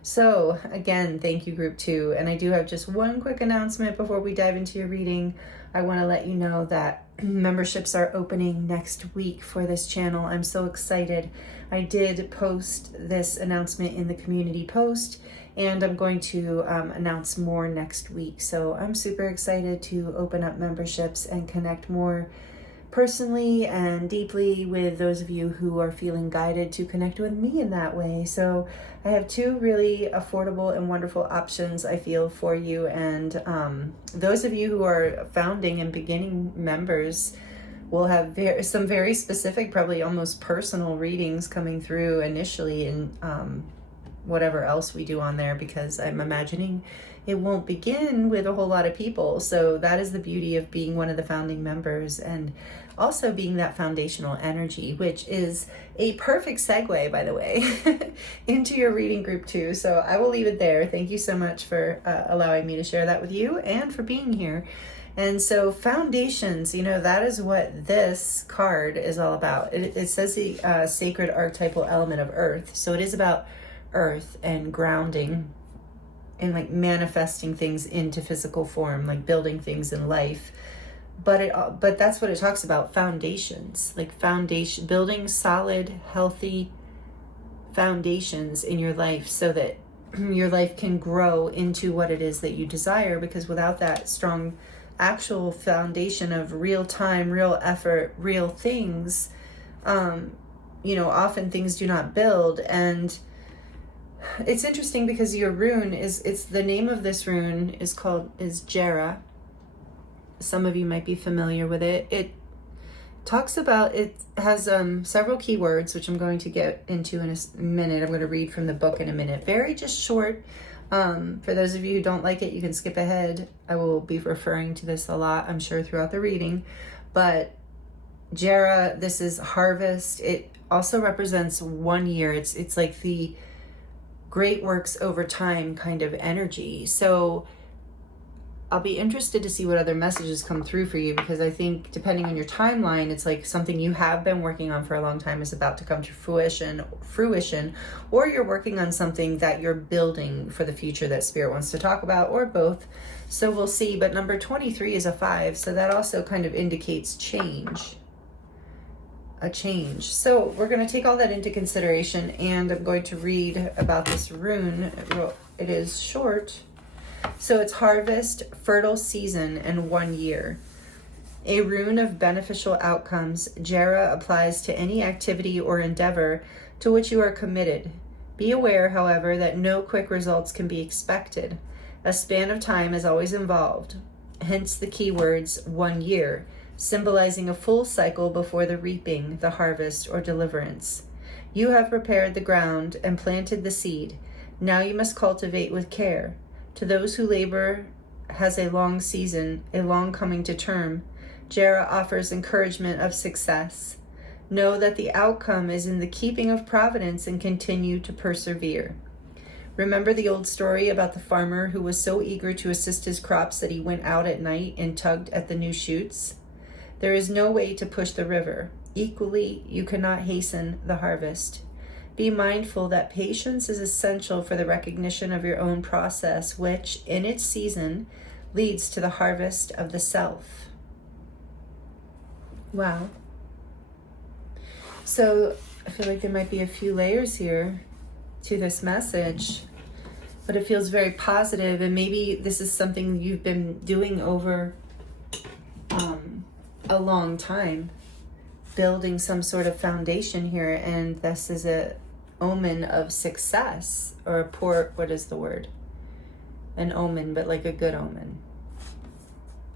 So again, thank you, group 2. And I do have just one quick announcement before we dive into your reading. I want to let you know that memberships are opening next week for this channel. I'm so excited. I did post this announcement in the community post, and I'm going to announce more next week. So I'm super excited to open up memberships and connect more personally and deeply with those of you who are feeling guided to connect with me in that way. So I have 2 really affordable and wonderful options, I feel, for you. And those of you who are founding and beginning members will have some very specific, probably almost personal readings coming through initially in whatever else we do on there, because I'm imagining it won't begin with a whole lot of people. So that is the beauty of being one of the founding members, and also being that foundational energy, which is a perfect segue, by the way, into your reading, group 2. So I will leave it there. Thank you so much for allowing me to share that with you and for being here. And so foundations, that is what this card is all about. It says the sacred archetypal element of earth. So it is about earth and grounding and like manifesting things into physical form, like building things in life. But that's what it talks about, foundations, like building solid, healthy foundations in your life so that your life can grow into what it is that you desire. Because without that strong actual foundation of real time, real effort, real things, often things do not build. And it's interesting because your rune it's the name of this rune is Jera. Some of you might be familiar with it. It talks about, it has several keywords, which I'm going to get into in a minute. I'm going to read from the book in a minute. Very just short. For those of you who don't like it, you can skip ahead. I will be referring to this a lot, I'm sure, throughout the reading. But Jera, this is harvest. It also represents 1 year. It's like the great works over time kind of energy. So I'll be interested to see what other messages come through for you, because I think depending on your timeline, it's like something you have been working on for a long time is about to come to fruition, or you're working on something that you're building for the future that Spirit wants to talk about, or both. So we'll see. But number 23 is a 5, so that also kind of indicates change. A change. So we're going to take all that into consideration, and I'm going to read about this rune. It is short. So it's harvest, fertile season, and 1 year. A rune of beneficial outcomes, Jera applies to any activity or endeavor to which you are committed. Be aware, however, that no quick results can be expected. A span of time is always involved. Hence the keywords 1 year, symbolizing a full cycle before the reaping, the harvest, or deliverance. You have prepared the ground and planted the seed. Now you must cultivate with care. To those who labor has a long season, a long coming to term, Jera offers encouragement of success. Know that the outcome is in the keeping of providence and continue to persevere. Remember the old story about the farmer who was so eager to assist his crops that he went out at night and tugged at the new shoots? There is no way to push the river. Equally, you cannot hasten the harvest. Be mindful that patience is essential for the recognition of your own process, which, in its season, leads to the harvest of the self. Wow. So I feel like there might be a few layers here to this message, but it feels very positive, and maybe this is something you've been doing over a long time, building some sort of foundation here, and this is a omen of success, or what is the word? An omen, but like a good omen.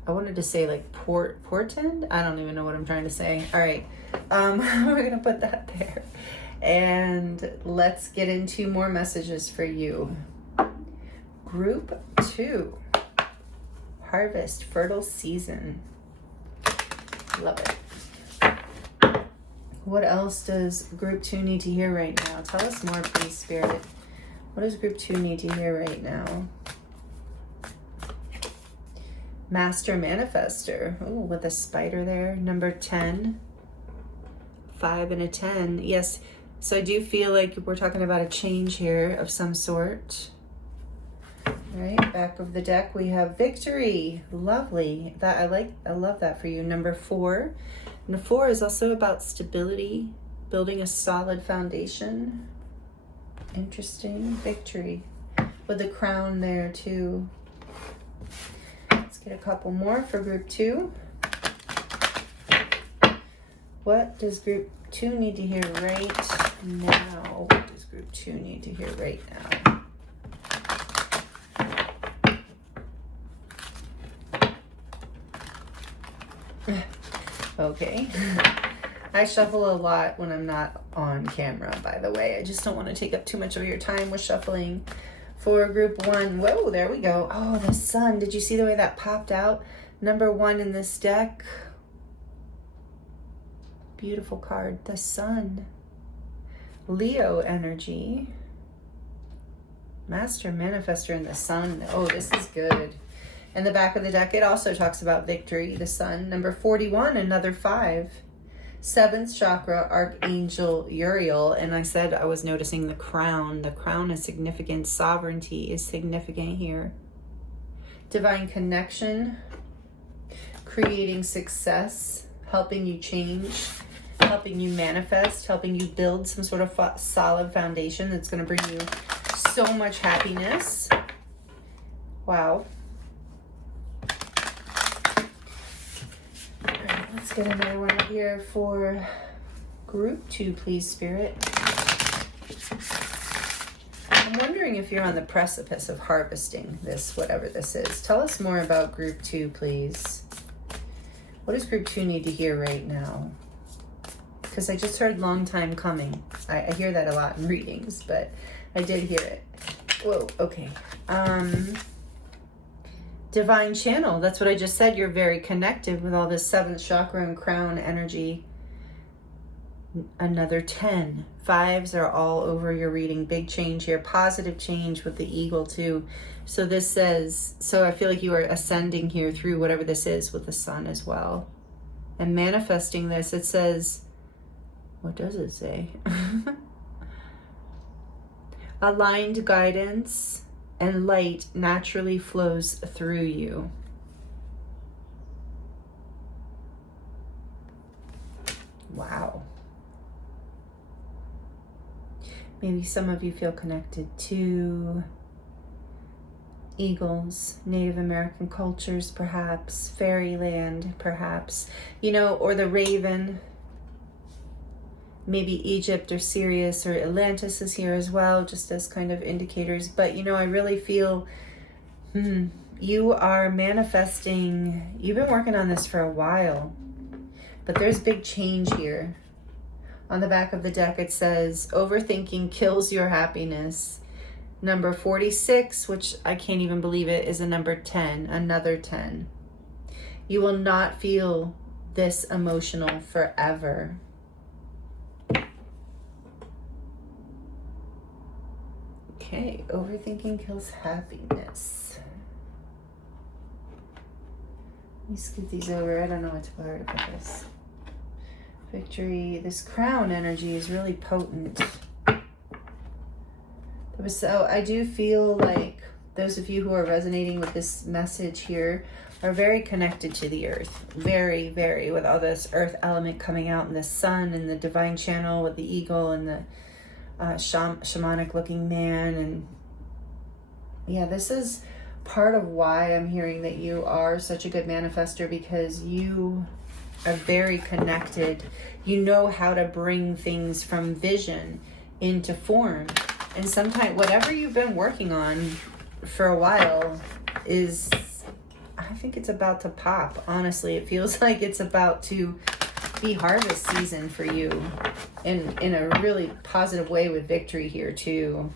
I wanted to say like portend? I don't even know what I'm trying to say. All right, we're gonna put that there. And let's get into more messages for you. Group 2, harvest, fertile season. Love it. What else does group 2 need to hear right now? Tell us more, please, Spirit. What does group 2 need to hear right now? Master Manifester. Ooh, with a spider there. Number 10. 5 and a 10. Yes. So I do feel like we're talking about a change here of some sort. All right. Back of the deck, we have victory. Lovely. I love that for you. Number 4. Number 4 is also about stability, building a solid foundation. Interesting. Victory. With the crown there too. Let's get a couple more for group 2. What does group 2 need to hear right now? What does group 2 need to hear right now? Okay. I shuffle a lot when I'm not on camera, by the way. I just don't want to take up too much of your time with shuffling. For group 1, whoa, there we go. Oh, the sun. Did you see the way that popped out? Number 1 in this deck. Beautiful card. The sun. Leo energy. Master Manifester in the sun. Oh, this is good. In the back of the deck, it also talks about victory, the sun. Number 41, another 5. 7th chakra, Archangel Uriel. And I said I was noticing the crown. The crown is significant. Sovereignty is significant here. Divine connection. Creating success. Helping you change. Helping you manifest. Helping you build some sort of solid foundation that's going to bring you so much happiness. Wow. Let's get another one here for group 2, please, Spirit. I'm wondering if you're on the precipice of harvesting this, whatever this is. Tell us more about group 2, please. What does group 2 need to hear right now? Because I just heard long time coming. I hear that a lot in readings, but I did hear it. Whoa, okay. Divine channel. That's what I just said. You're very connected with all this 7th chakra and crown energy. Another 10. 5s are all over your reading. Big change here. Positive change with the eagle too. So this says, so I feel like you are ascending here through whatever this is with the sun as well. And manifesting this, it says, what does it say? Aligned guidance and light naturally flows through you. Wow. Maybe some of you feel connected to eagles, Native American cultures, perhaps, fairyland, perhaps, you know, or the raven. Maybe Egypt or Sirius or Atlantis is here as well, just as kind of indicators. But, you know, I really feel you are manifesting. You've been working on this for a while, but there's big change here. On the back of the deck, it says, overthinking kills your happiness. Number 46, which I can't even believe it, is a number 10, another 10. You will not feel this emotional forever. Okay, overthinking kills happiness. Let me scoot these over. I don't know where to put this. Victory. This crown energy is really potent. So I do feel like those of you who are resonating with this message here are very connected to the earth. Very, very, with all this earth element coming out, and the sun and the divine channel with the eagle and the shamanic looking man. And yeah, this is part of why I'm hearing that you are such a good manifester, because you are very connected. You know how to bring things from vision into form. And sometimes whatever you've been working on for a while is, I think it's about to pop. Honestly, it feels like it's about to be harvest season for you in a really positive way, with victory here too.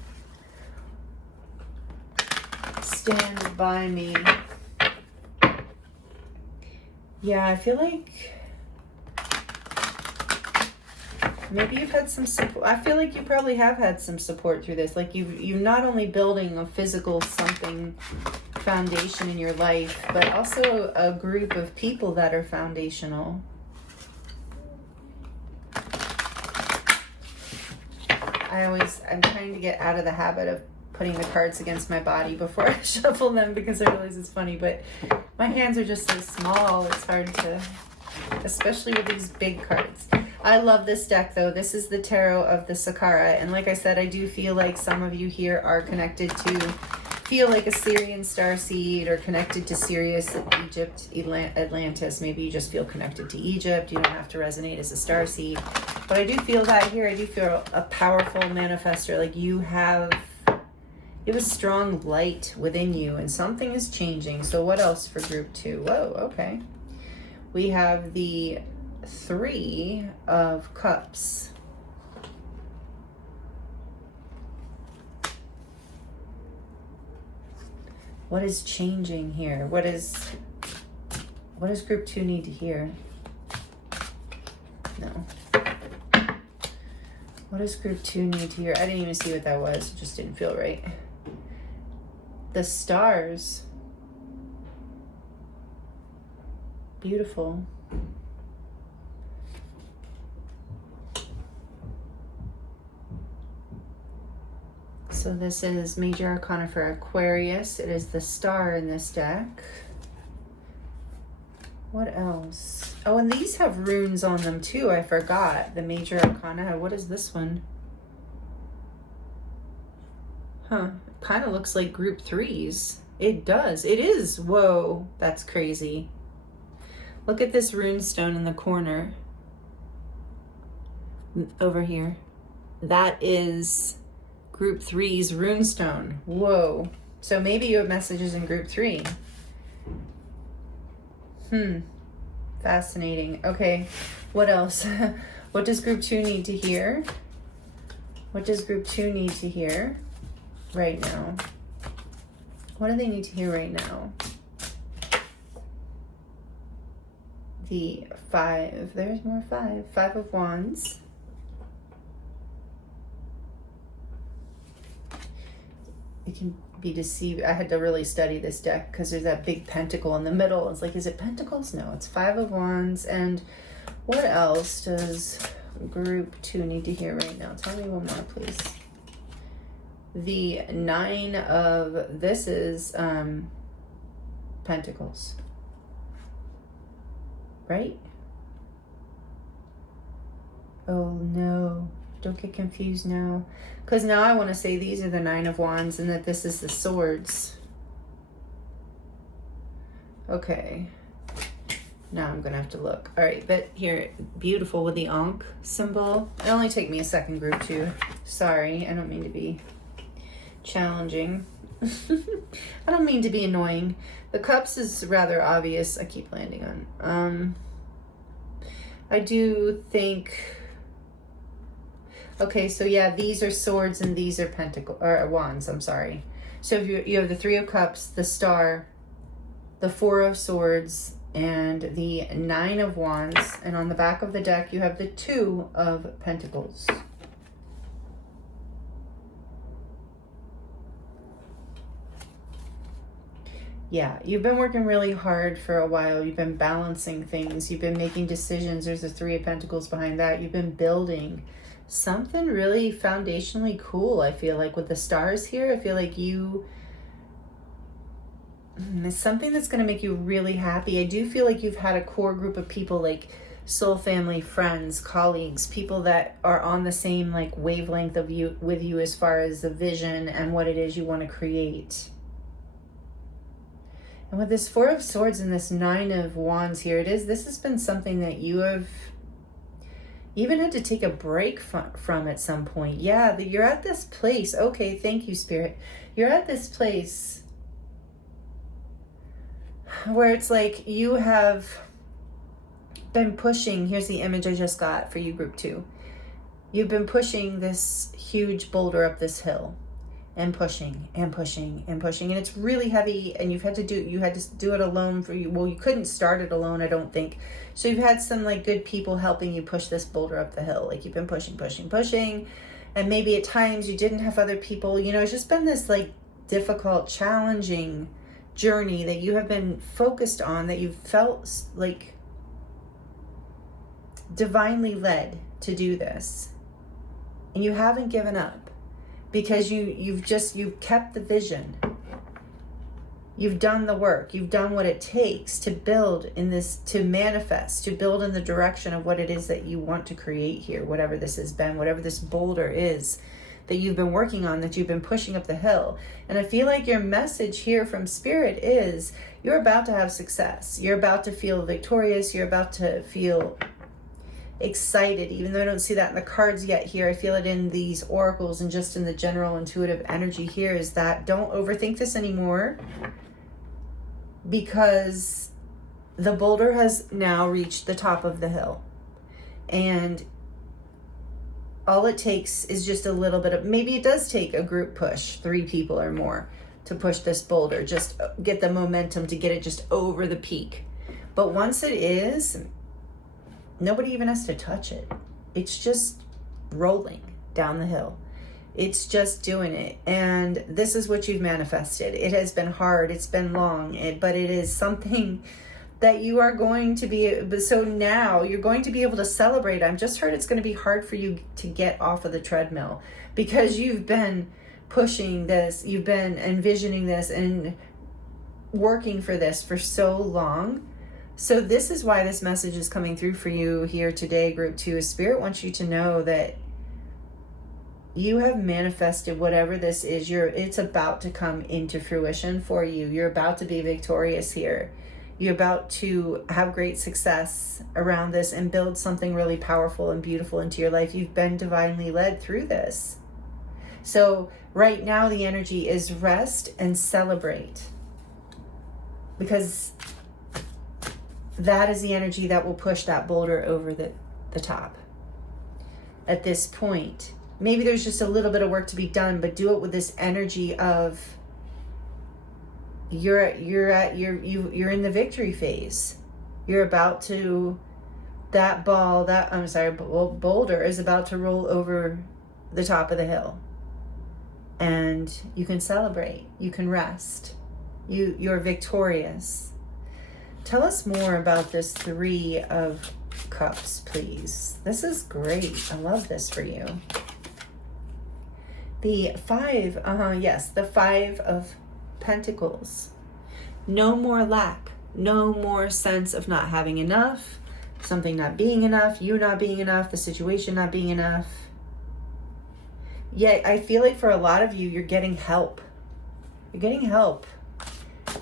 Stand by me. Yeah, I feel like Maybe you've had some support. I feel like you probably have had some support through this. Like you're not only building a physical something foundation in your life, but also a group of people that are foundational. I'm trying to get out of the habit of putting the cards against my body before I shuffle them because I realize it's funny, but my hands are just so small. It's hard to, especially with these big cards. I love this deck though. This is the Tarot of the Sakara. And like I said, I do feel like some of you here are connected to, feel like a Syrian starseed or connected to Sirius, Egypt, Atlantis. Maybe you just feel connected to Egypt. You don't have to resonate as a starseed. But I do feel that here. I do feel a powerful manifestor. Like you have a strong light within you and something is changing. So what else for group 2? Whoa, okay. We have the 3 of Cups. What is changing here? What does group 2 need to hear? No. What does group 2 need to hear? I didn't even see what that was. It just didn't feel right. The stars. Beautiful. So this is Major Arcana for Aquarius. It is the star in this deck. What else? Oh, and these have runes on them too. I forgot. The Major Arcana. What is this one? Huh. Kind of looks like group 3's. It does. It is. Whoa. That's crazy. Look at this rune stone in the corner. Over here. That is group 3's runestone. Whoa. So maybe you have messages in group 3. Fascinating. Okay. What else? What does group 2 need to hear? What does group 2 need to hear right now? What do they need to hear right now? The 5. There's more 5. 5 of Wands. It can be deceived. I had to really study this deck because there's that big pentacle in the middle. It's like, is it pentacles? No, it's 5 of Wands. And what else does group 2 need to hear right now? Tell me one more, please. The 9 of, this is pentacles. Right? Oh no. Don't get confused now. Because now I want to say these are the 9 of Wands and that this is the swords. Okay. Now I'm going to have to look. All right, but here, beautiful with the Ankh symbol. It only take me a second, group 2. Sorry, I don't mean to be challenging. I don't mean to be annoying. The Cups is rather obvious. I keep landing on. I do think... Okay, so yeah, these are swords and these are wands, I'm sorry. So if you have the 3 of Cups, the star, the 4 of swords, and the 9 of Wands. And on the back of the deck, you have the 2 of Pentacles. Yeah, you've been working really hard for a while. You've been balancing things. You've been making decisions. There's the 3 of Pentacles behind that. You've been building something really foundationally cool. I feel like with the stars here, I feel like it's something that's going to make you really happy. I do feel like you've had a core group of people, like soul family, friends, colleagues, people that are on the same like wavelength of you with you as far as the vision and what it is you want to create. And with this 4 of Swords and this 9 of Wands here, this has been something that you have even had to take a break from at some point. Yeah, you're at this place. Okay, thank you, Spirit. You're at this place where it's like you have been pushing. Here's the image I just got for you, group 2. You've been pushing this huge boulder up this hill. and pushing and pushing and pushing, and it's really heavy, and you had to do it alone for you. Well, you couldn't start it alone, I don't think. So you've had some like good people helping you push this boulder up the hill. Like you've been pushing, and maybe at times you didn't have other people. You know, it's just been this like difficult, challenging journey that you have been focused on, that you've felt like divinely led to do this, and you haven't given up. Because you've kept the vision. You've done the work. You've done what it takes to build in this, to manifest, to build in the direction of what it is that you want to create here, whatever this has been, whatever this boulder is that you've been working on, that you've been pushing up the hill. And I feel like your message here from Spirit is you're about to have success. You're about to feel victorious. You're about to feel excited, even though I don't see that in the cards yet here. I feel it in these oracles and just in the general intuitive energy here, is that don't overthink this anymore, because the boulder has now reached the top of the hill, and all it takes is just a little bit of, maybe it does take a group push, 3 people or more, to push this boulder, just get the momentum to get it just over the peak. But once it is, nobody even has to touch it. It's just rolling down the hill. It's just doing it. And this is what you've manifested. It has been hard. It's been long. But it is something that you are going to be. So now you're going to be able to celebrate. I've just heard it's going to be hard for you to get off of the treadmill, because you've been pushing this. You've been envisioning this and working for this for so long. So this is why this message is coming through for you here today, Group 2. Spirit wants you to know that you have manifested whatever this is. It's about to come into fruition for you. You're about to be victorious here. You're about to have great success around this and build something really powerful and beautiful into your life. You've been divinely led through this. So right now the energy is rest and celebrate, because that is the energy that will push that boulder over the top. At this point, maybe there's just a little bit of work to be done, but do it with this energy of you're in the victory phase. You're about to, boulder is about to roll over the top of the hill, and you can celebrate. You can rest. You're victorious. Tell us more about this 3 of Cups, please. This is great. I love this for you. The 5, yes, the 5 of Pentacles. No more lack. No more sense of not having enough, something not being enough, you not being enough, the situation not being enough. Yet I feel like for a lot of you, you're getting help. You're getting help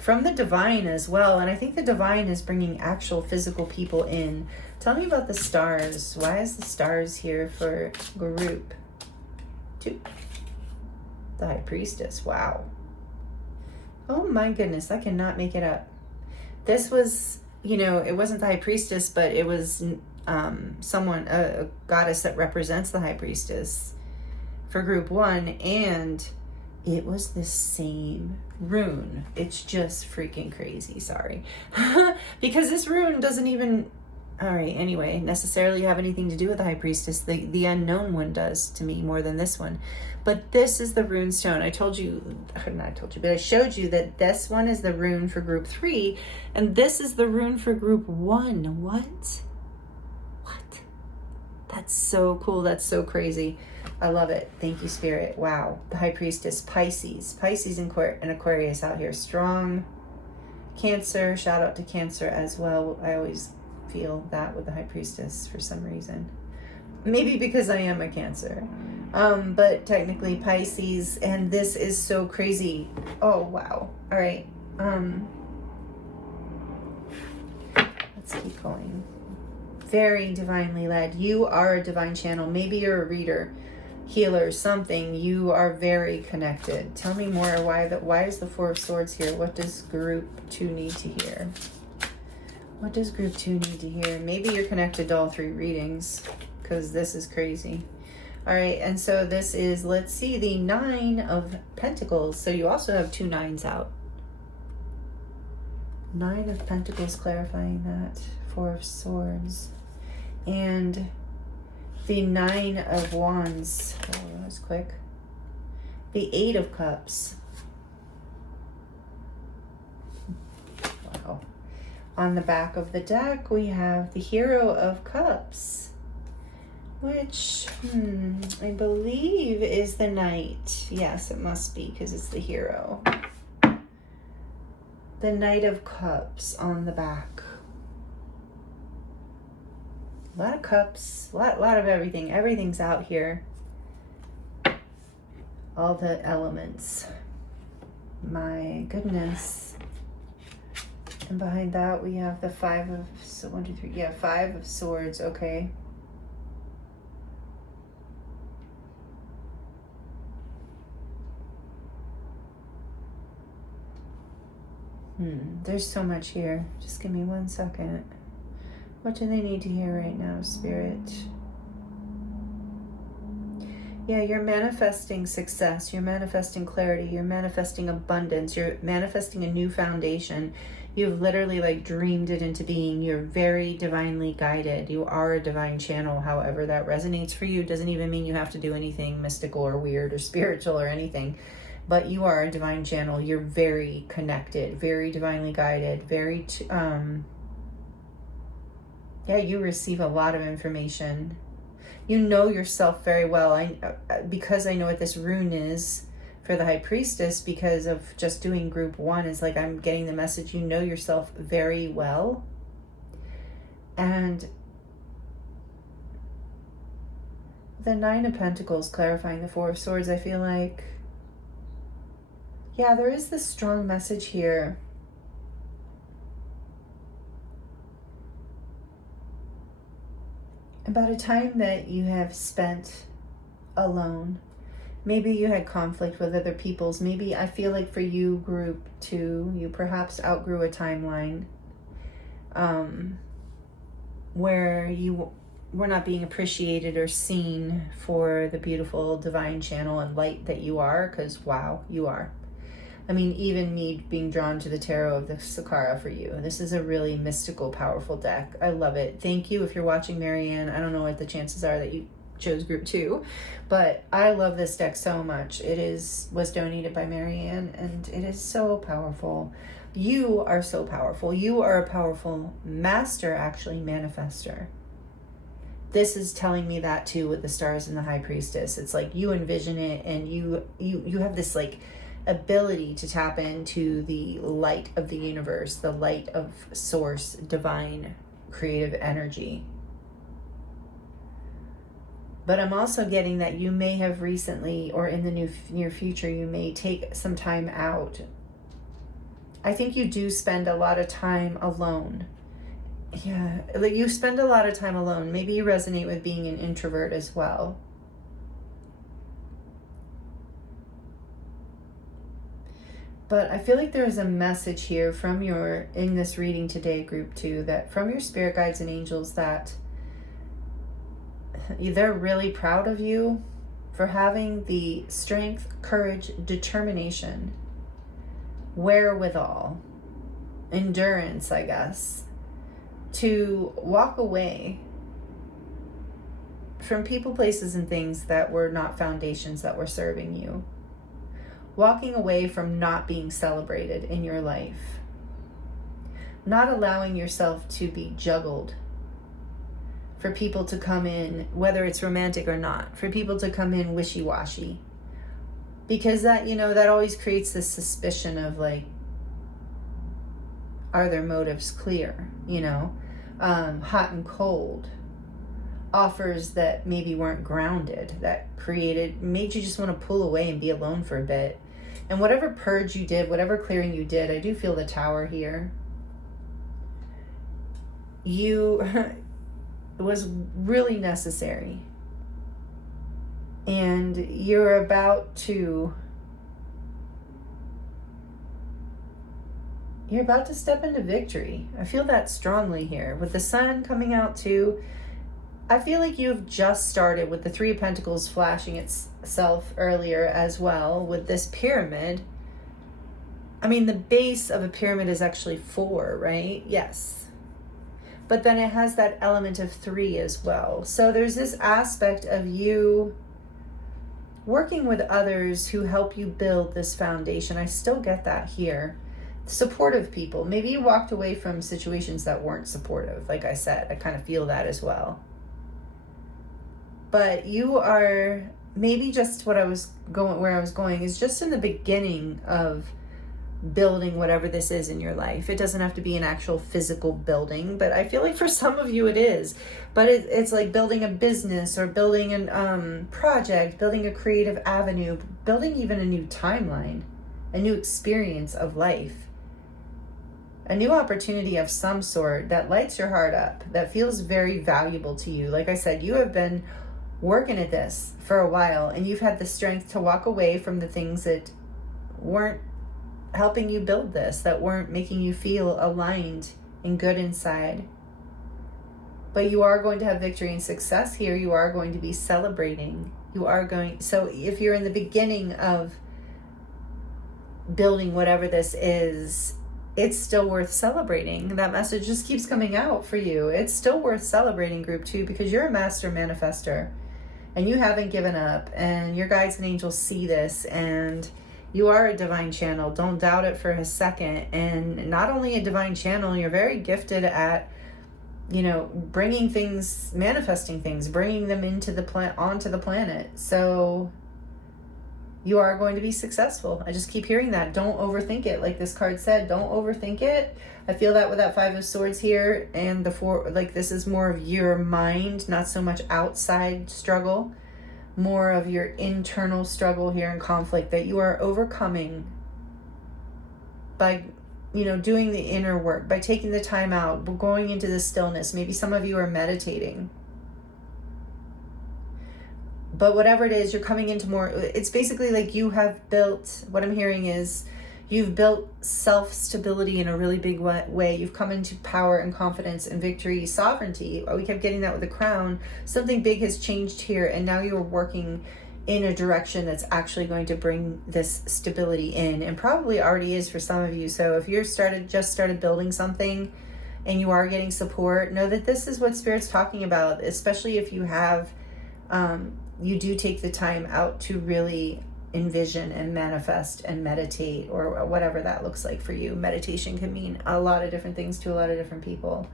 from the divine as well. And I think the divine is bringing actual physical people in. Tell me about the stars. Why is the stars here for Group 2? The High Priestess. Wow. Oh my goodness. I cannot make it up. This was, it wasn't the High Priestess, but it was someone, a goddess that represents the High Priestess for Group 1. And it was the same rune. It's just freaking crazy. Sorry. Because this rune doesn't even, necessarily have anything to do with the High Priestess. The unknown one does to me more than this one. But this is the rune stone. I showed you that this one is the rune for Group 3, and this is the rune for Group 1. What? That's so cool. That's so crazy. I love it. Thank you, Spirit. Wow. The High Priestess, Pisces and Aquarius out here. Strong. Cancer. Shout out to Cancer as well. I always feel that with the High Priestess for some reason. Maybe because I am a Cancer. But technically Pisces, and this is so crazy. Oh, wow. All right. Let's keep going. Very divinely led. You are a divine channel. Maybe you're a reader, healer, something. You are very connected. Tell me more. Why is the 4 of Swords here? What does Group 2 need to hear? What does Group 2 need to hear? Maybe you're connected to all 3 readings, because this is crazy. All right, and so this is, let's see, the 9 of Pentacles. So you also have 2 9s out. 9 of Pentacles, clarifying that. 4 of Swords. And the 9 of Wands. Oh, that was quick. The 8 of Cups. Wow. On the back of the deck, we have the Hero of Cups, which I believe is the Knight. Yes, it must be, because it's the Hero. The Knight of Cups on the back. A lot of cups, a lot of everything. Everything's out here. All the elements. My goodness. And behind that we have the 5 of, so 1, 2, 3, yeah, 5 of Swords, okay. There's so much here. Just give me 1 second. What do they need to hear right now, Spirit? Yeah, you're manifesting success. You're manifesting clarity. You're manifesting abundance. You're manifesting a new foundation. You've literally like dreamed it into being. You're very divinely guided. You are a divine channel. However that resonates for you doesn't even mean you have to do anything mystical or weird or spiritual or anything. But you are a divine channel. You're very connected, very divinely guided, very... yeah, you receive a lot of information. You know yourself very well. Because I know what this rune is for the High Priestess, because of just doing group 1, is like I'm getting the message. You know yourself very well. And the 9 of Pentacles clarifying the 4 of Swords, I feel like, yeah, there is this strong message here. About a time that you have spent alone. Maybe you had conflict with other people's. Maybe, I feel like for you, group 2, you perhaps outgrew a timeline where you were not being appreciated or seen for the beautiful divine channel and light that you are, because wow, you are. I mean, even me being drawn to the tarot of the Sakara for you. This is a really mystical, powerful deck. I love it. Thank you if you're watching, Marianne. I don't know what the chances are that you chose group 2, but I love this deck so much. It was donated by Marianne, and it is so powerful. You are so powerful. You are a powerful master, actually, manifester. This is telling me that too with the stars and the High Priestess. It's like you envision it, and you have this like ability to tap into the light of the universe, the light of source, divine, creative energy. But I'm also getting that you may have recently, or in the near future, you may take some time out. I think you do spend a lot of time alone. Yeah, like you spend a lot of time alone. Maybe you resonate with being an introvert as well. But I feel like there is a message here from in this reading today, group 2, that from your spirit guides and angels, that they're really proud of you for having the strength, courage, determination, wherewithal, endurance, I guess, to walk away from people, places, and things that were not foundations that were serving you. Walking away from not being celebrated in your life. Not allowing yourself to be juggled. For people to come in, whether it's romantic or not, for people to come in wishy-washy. Because that, that always creates this suspicion of like, are their motives clear? Hot and cold. Offers that maybe weren't grounded, that made you just want to pull away and be alone for a bit. And whatever purge you did, whatever clearing you did, I do feel the Tower here. It was really necessary. And you're about to step into victory. I feel that strongly here. With the Sun coming out too, I feel like you've just started with the Three of Pentacles flashing itself earlier as well with this pyramid. I mean, the base of a pyramid is actually 4, right? Yes. But then it has that element of 3 as well. So there's this aspect of you working with others who help you build this foundation. I still get that here. Supportive people. Maybe you walked away from situations that weren't supportive. Like I said, I kind of feel that as well. But you are maybe just where I was going is just in the beginning of building whatever this is in your life. It doesn't have to be an actual physical building, but I feel like for some of you it is. But it's like building a business or building a project, building a creative avenue, building even a new timeline, a new experience of life, a new opportunity of some sort that lights your heart up, that feels very valuable to you. Like I said, you have been working at this for a while, and you've had the strength to walk away from the things that weren't helping you build this, that weren't making you feel aligned and good inside. But you are going to have victory and success here. You are going to be celebrating. So if you're in the beginning of building whatever this is, it's still worth celebrating. That message just keeps coming out for you. It's still worth celebrating, group 2, because you're a master manifester and you haven't given up, and your guides and angels see this, and you are a divine channel. Don't doubt it for a second. And not only a divine channel, you're very gifted at, bringing things, manifesting things, bringing them into onto the planet. So you are going to be successful. I just keep hearing that. Don't overthink it. Like this card said, don't overthink it. I feel that with that 5 of Swords here, and the 4, like this is more of your mind, not so much outside struggle, more of your internal struggle here and conflict that you are overcoming by, doing the inner work, by taking the time out, going into the stillness. Maybe some of you are meditating. But whatever it is, you're coming into more, it's basically like you have built, what I'm hearing is you've built self-stability in a really big way. You've come into power and confidence and victory, sovereignty. We kept getting that with the crown. Something big has changed here, and now you're working in a direction that's actually going to bring this stability in, and probably already is for some of you. So if you're just started building something and you are getting support, know that this is what Spirit's talking about, especially if you have you do take the time out to really envision and manifest and meditate, or whatever that looks like for you. Meditation can mean a lot of different things to a lot of different people.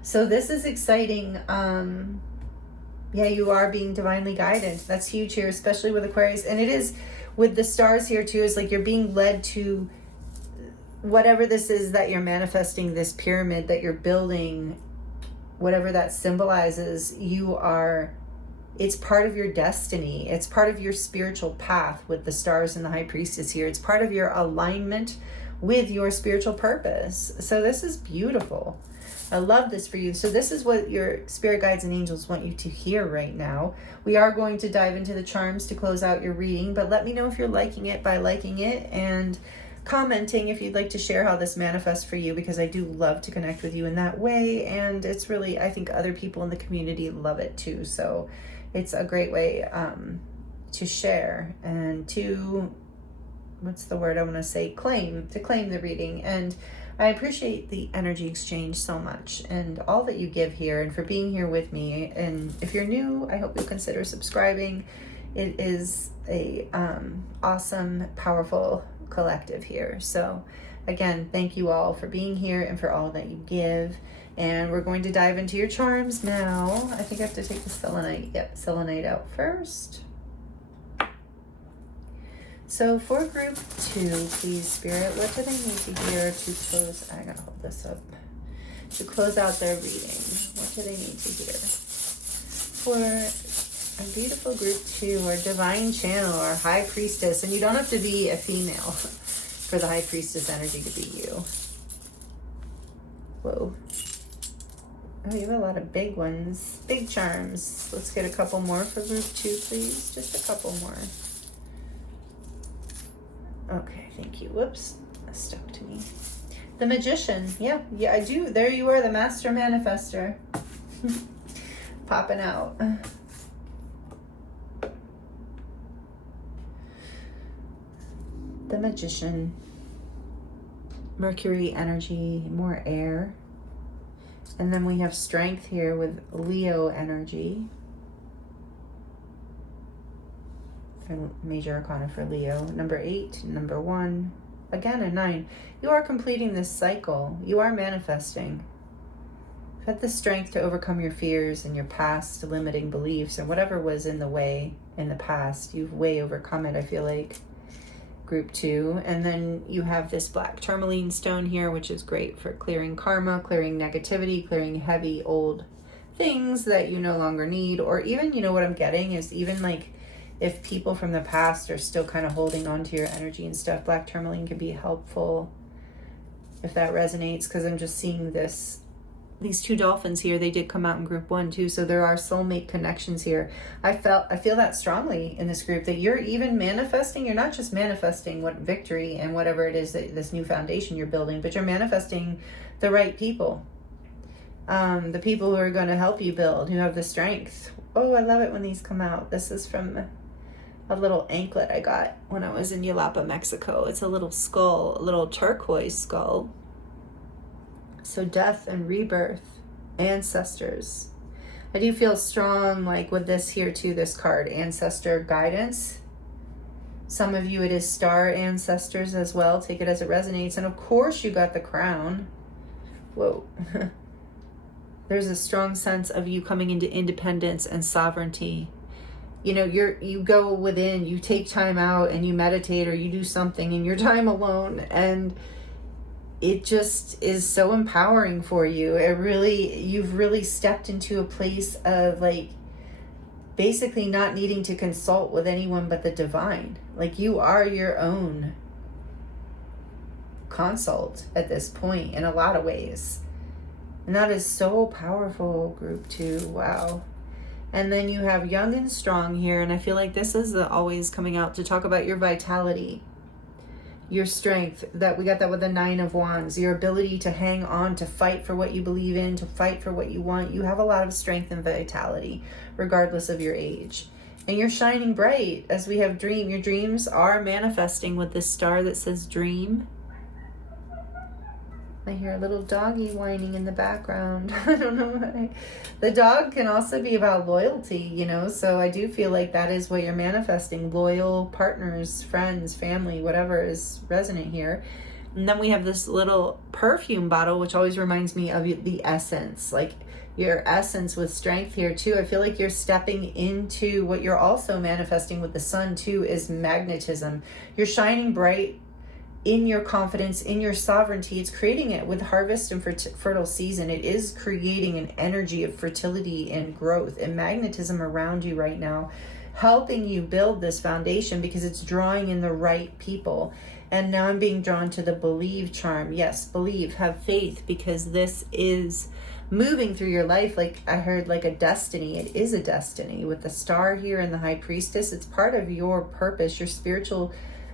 So this is exciting. Yeah, you are being divinely guided. That's huge here, especially with Aquarius. And it is with the stars here too. It's like you're being led to whatever this is that you're manifesting, this pyramid that you're building, whatever that symbolizes. It's part of your destiny. It's part of your spiritual path with the stars and the High Priestess here. It's part of your alignment with your spiritual purpose. So this is beautiful. I love this for you. So this is what your spirit guides and angels want you to hear right now. We are going to dive into the charms to close out your reading, but let me know if you're liking it by liking it and commenting if you'd like to share how this manifests for you, because I do love to connect with you in that way. And it's really, I think other people in the community love it too. So it's a great way to share and to, what's the word I want to say, claim the reading. And I appreciate the energy exchange so much and all that you give here, and for being here with me. And if you're new, I hope you'll consider subscribing. It is a awesome, powerful collective here. So again, thank you all for being here and for all that you give. And we're going to dive into your charms now. I think I have to take the selenite. Yep, selenite out first. So for group 2, please, Spirit, what do they need to hear to close? I gotta hold this up. To close out their reading, what do they need to hear? For a beautiful group 2, or divine channel, or High Priestess, and you don't have to be a female for the High Priestess energy to be you. Whoa. Oh, you have a lot of big ones. Big charms. Let's get a couple more for group 2, please. Just a couple more. Okay, thank you. Whoops. That stuck to me. The Magician. Yeah, I do. There you are, the Master Manifester. popping out. The Magician. Mercury energy, more air. And then we have Strength here with Leo energy. For major arcana for Leo. Number 8, number 1. Again, a 9. You are completing this cycle. You are manifesting. You've had the strength to overcome your fears and your past limiting beliefs and whatever was in the way in the past. You've way overcome it, I feel like. Group 2. And then you have this black tourmaline stone here, which is great for clearing karma, clearing negativity, clearing heavy old things that you no longer need. Or even, you know what I'm getting is even like if people from the past are still kind of holding on to your energy and stuff, black tourmaline can be helpful if that resonates, because I'm just seeing these 2 dolphins here. They did come out in group 1 too, so there are soulmate connections here. I feel that strongly in this group, that you're even manifesting. You're not just manifesting what victory and whatever it is that this new foundation you're building, but you're manifesting the right people, the people who are going to help you build, who have the strength. Oh, I love it when these come out. This is from a little anklet I got when I was in Yelapa, Mexico. It's a little skull, a little turquoise skull. So death and rebirth, ancestors. I do feel strong like with this here too, this card, ancestor guidance. Some of you it is star ancestors as well. Take it as it resonates. And of course you got the crown. Whoa. There's a strong sense of you coming into independence and sovereignty. You know, you go within, you take time out and you meditate or you do something in your time alone, and it just is so empowering for you. You've really stepped into a place of like basically not needing to consult with anyone but the divine. Like you are your own consult at this point in a lot of ways. And that is so powerful, group 2. Wow. And then you have young and strong here. And I feel like this is always coming out to talk about your vitality, your strength. That we got that with the 9 of Wands, your ability to hang on, to fight for what you believe in, to fight for what you want. You have a lot of strength and vitality, regardless of your age. And you're shining bright as we have dream. Your dreams are manifesting with this star that says dream. I hear a little doggy whining in the background. I don't know why. The dog can also be about loyalty, you know, so I do feel like that is what you're manifesting. Loyal partners, friends, family, whatever is resonant here. And then we have this little perfume bottle, which always reminds me of the essence, like your essence with strength here too. I feel like you're stepping into what you're also manifesting with the sun too, is magnetism. You're shining bright in your confidence, in your sovereignty. It's creating it with harvest and fertile season. It is creating an energy of fertility and growth and magnetism around you right now, helping you build this foundation because it's drawing in the right people. And now I'm being drawn to the believe charm. Yes, believe, have faith, because this is moving through your life. Like I heard, like a destiny. It is a destiny with the star here and the high priestess. It's part of your purpose, your spiritual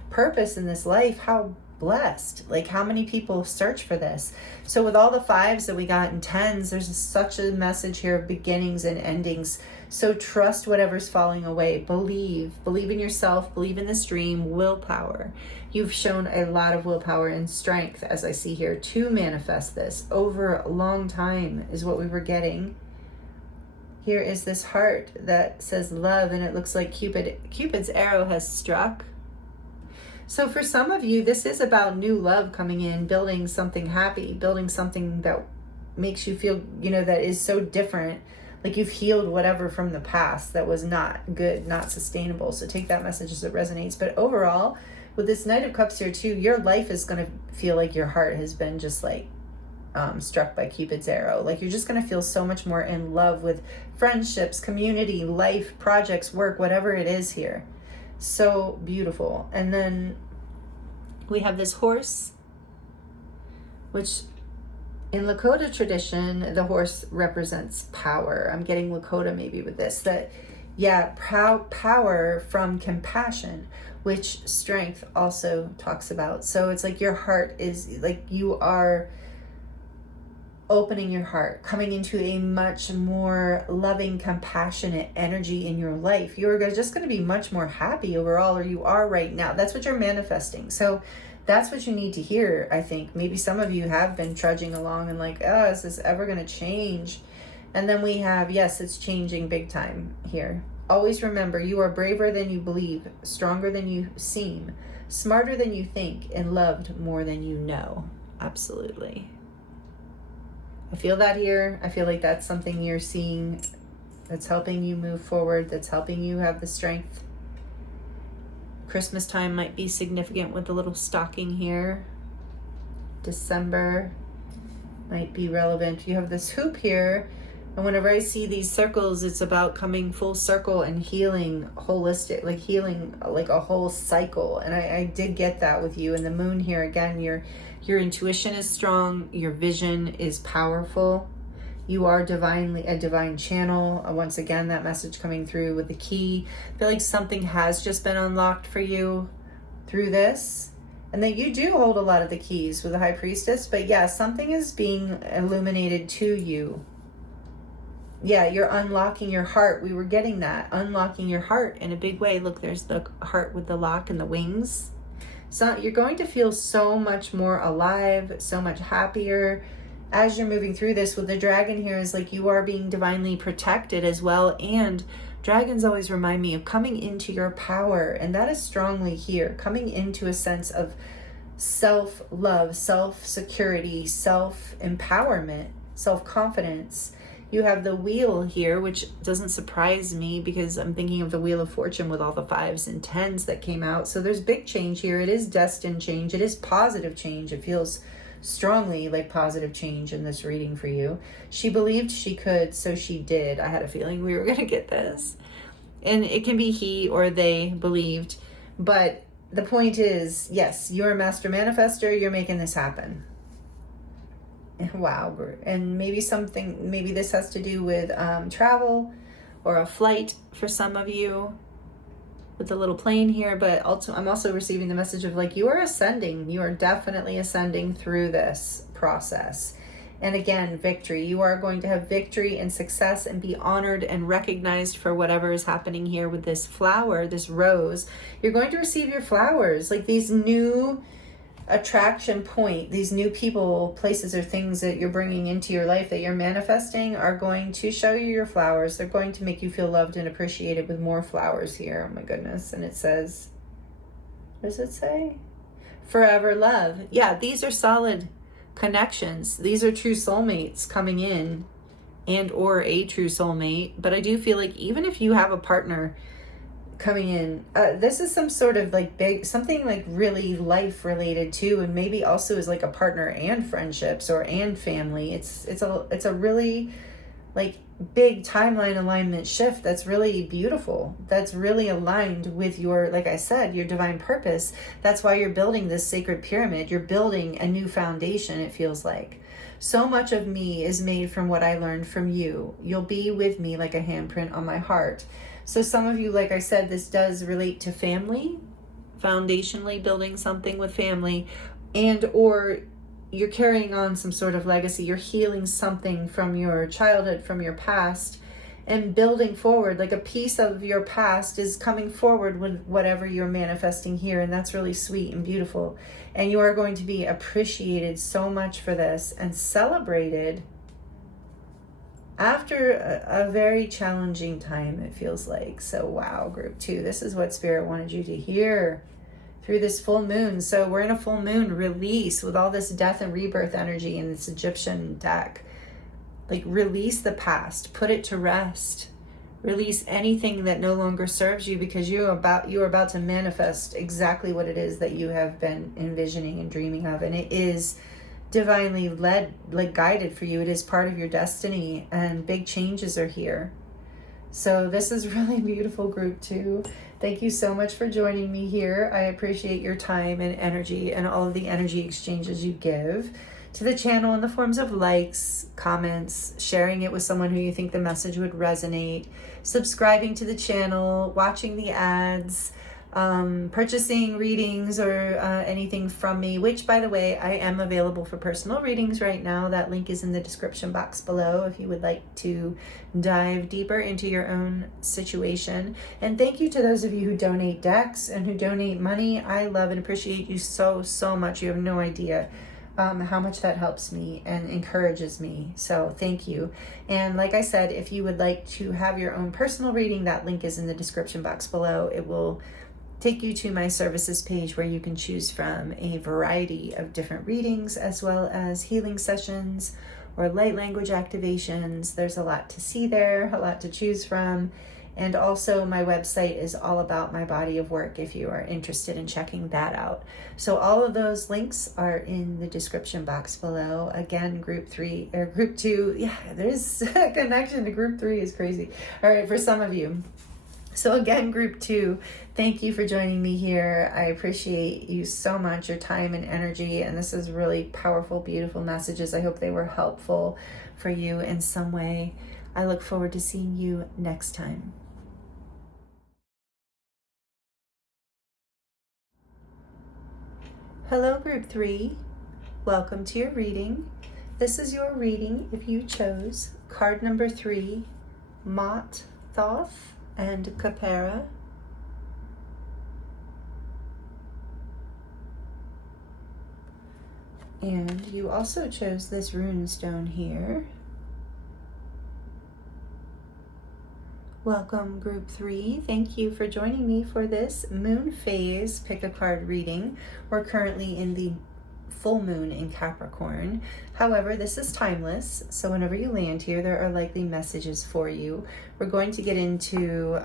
purpose in this life. How blessed. Like how many people search for this? So with all the 5s that we got in 10s, there's such a message here of beginnings and endings. So trust whatever's falling away. Believe in yourself, believe in this dream. Willpower. You've shown a lot of willpower and strength, as I see here, to manifest this over a long time is what we were getting. Here is this heart that says love, and it looks like Cupid's arrow has struck. So for some of you, this is about new love coming in, building something happy, building something that makes you feel, you know, that is so different. Like you've healed whatever from the past that was not good, not sustainable. So take that message as it resonates. But overall, with this Knight of Cups here too, your life is going to feel like your heart has been just like struck by Cupid's arrow. Like you're just going to feel so much more in love with friendships, community, life, projects, work, whatever it is here. So beautiful. And then we have this horse, which in Lakota tradition, the horse represents power. I'm getting Lakota maybe with this, that power from compassion, which strength also talks about. So it's like your heart is like, you are opening your heart, coming into a much more loving, compassionate energy in your life. You're just going to be much more happy overall, or you are right now. That's what you're manifesting. So that's what you need to hear, I think. Maybe some of you have been trudging along and like, oh, is this ever going to change? And then we have, yes, it's changing big time here. Always remember, you are braver than you believe, stronger than you seem, smarter than you think, and loved more than you know. Absolutely. I feel that here. I feel like that's something you're seeing that's helping you move forward, that's helping you have the strength. Christmas time might be significant with the little stocking here. December might be relevant. You have this hoop here, and whenever I see these circles, it's about coming full circle and healing holistic, like healing like a whole cycle. And I did get that with you. And the moon here, again, your intuition is strong, your vision is powerful. You are divinely a divine channel. Once again, that message coming through with the key. I feel like something has just been unlocked for you through this. And that you do hold a lot of the keys with the High Priestess. But yeah, something is being illuminated to you. Yeah, you're unlocking your heart. We were getting that. Unlocking your heart in a big way. Look, there's the heart with the lock and the wings. So you're going to feel so much more alive, so much happier as you're moving through this. With the dragon here is like you are being divinely protected as well. And dragons always remind me of coming into your power. And that is strongly here. Coming into a sense of self-love, self-security, self-empowerment, self-confidence. You have the wheel here, which doesn't surprise me because I'm thinking of the Wheel of Fortune with all the 5s and 10s that came out. So there's big change here. It is destined change. It is positive change. It feels strongly like positive change in this reading for you. She believed she could, so she did. I had a feeling we were going to get this. And it can be he or they believed. But the point is, yes, you're a master manifester. You're making this happen. Wow. And maybe this has to do with travel or a flight for some of you with the little plane here. But also, I'm also receiving the message of like, you are ascending. You are definitely ascending through this process. And again, victory. You are going to have victory and success and be honored and recognized for whatever is happening here with this flower, this rose. You're going to receive your flowers, like these new attraction point, these new people, places, or things that you're bringing into your life that you're manifesting are going to show you your flowers. They're going to make you feel loved and appreciated with more flowers here. Oh my goodness. And it says, what does it say? Forever love. Yeah, these are solid connections. These are true soulmates coming in, and or a true soulmate. But I do feel like even if you have a partner coming in, this is some sort of like big something like really life related too, and maybe also is like a partner and friendships or and family. It's a really like big timeline alignment shift that's really beautiful, that's really aligned with your, like I said, your divine purpose. That's why you're building this sacred pyramid. You're building a new foundation. It feels like so much of me is made from what I learned from you. You'll be with me like a handprint on my heart. So some of you, like I said, this does relate to family, foundationally building something with family, and or you're carrying on some sort of legacy. You're healing something from your childhood, from your past, and building forward. Like a piece of your past is coming forward with whatever you're manifesting here, and that's really sweet and beautiful. And you are going to be appreciated so much for this and celebrated after a very challenging time, it feels like. So wow, group 2, this is what Spirit wanted you to hear through this full moon. So we're in a full moon release with all this death and rebirth energy in this Egyptian deck. Like release the past, put it to rest, release anything that no longer serves you, because you are about to manifest exactly what it is that you have been envisioning and dreaming of. And it is divinely led, like guided for you. It is part of your destiny, and big changes are here. So this is really beautiful, group 2. Thank you so much for joining me here. I appreciate your time and energy and all of the energy exchanges you give to the channel in the forms of likes, comments, sharing it with someone who you think the message would resonate, subscribing to the channel, watching the ads, purchasing readings or anything from me, which, by the way, I am available for personal readings right now. That link is in the description box below if you would like to dive deeper into your own situation. And thank you to those of you who donate decks and who donate money. I love and appreciate you so much. You have no idea how much that helps me and encourages me. So thank you. And like I said, if you would like to have your own personal reading, that link is in the description box below. It will take you to my services page where you can choose from a variety of different readings, as well as healing sessions or light language activations. There's a lot to see there, a lot to choose from. And also my website is all about my body of work if you are interested in checking that out. So all of those links are in the description box below. Again, group 2, yeah, there's a connection to group 3 is crazy. All right, for some of you. So again, group 2, thank you for joining me here. I appreciate you so much, your time and energy. And this is really powerful, beautiful messages. I hope they were helpful for you in some way. I look forward to seeing you next time. Hello, group 3. Welcome to your reading. This is your reading if you chose card number 3, Mott, Thoth, and Capera. And you also chose this rune stone here. Welcome, group 3. Thank you for joining me for this moon phase pick a card reading. We're currently in the full moon in Capricorn. However, this is timeless, so whenever you land here, there are likely messages for you. We're going to get into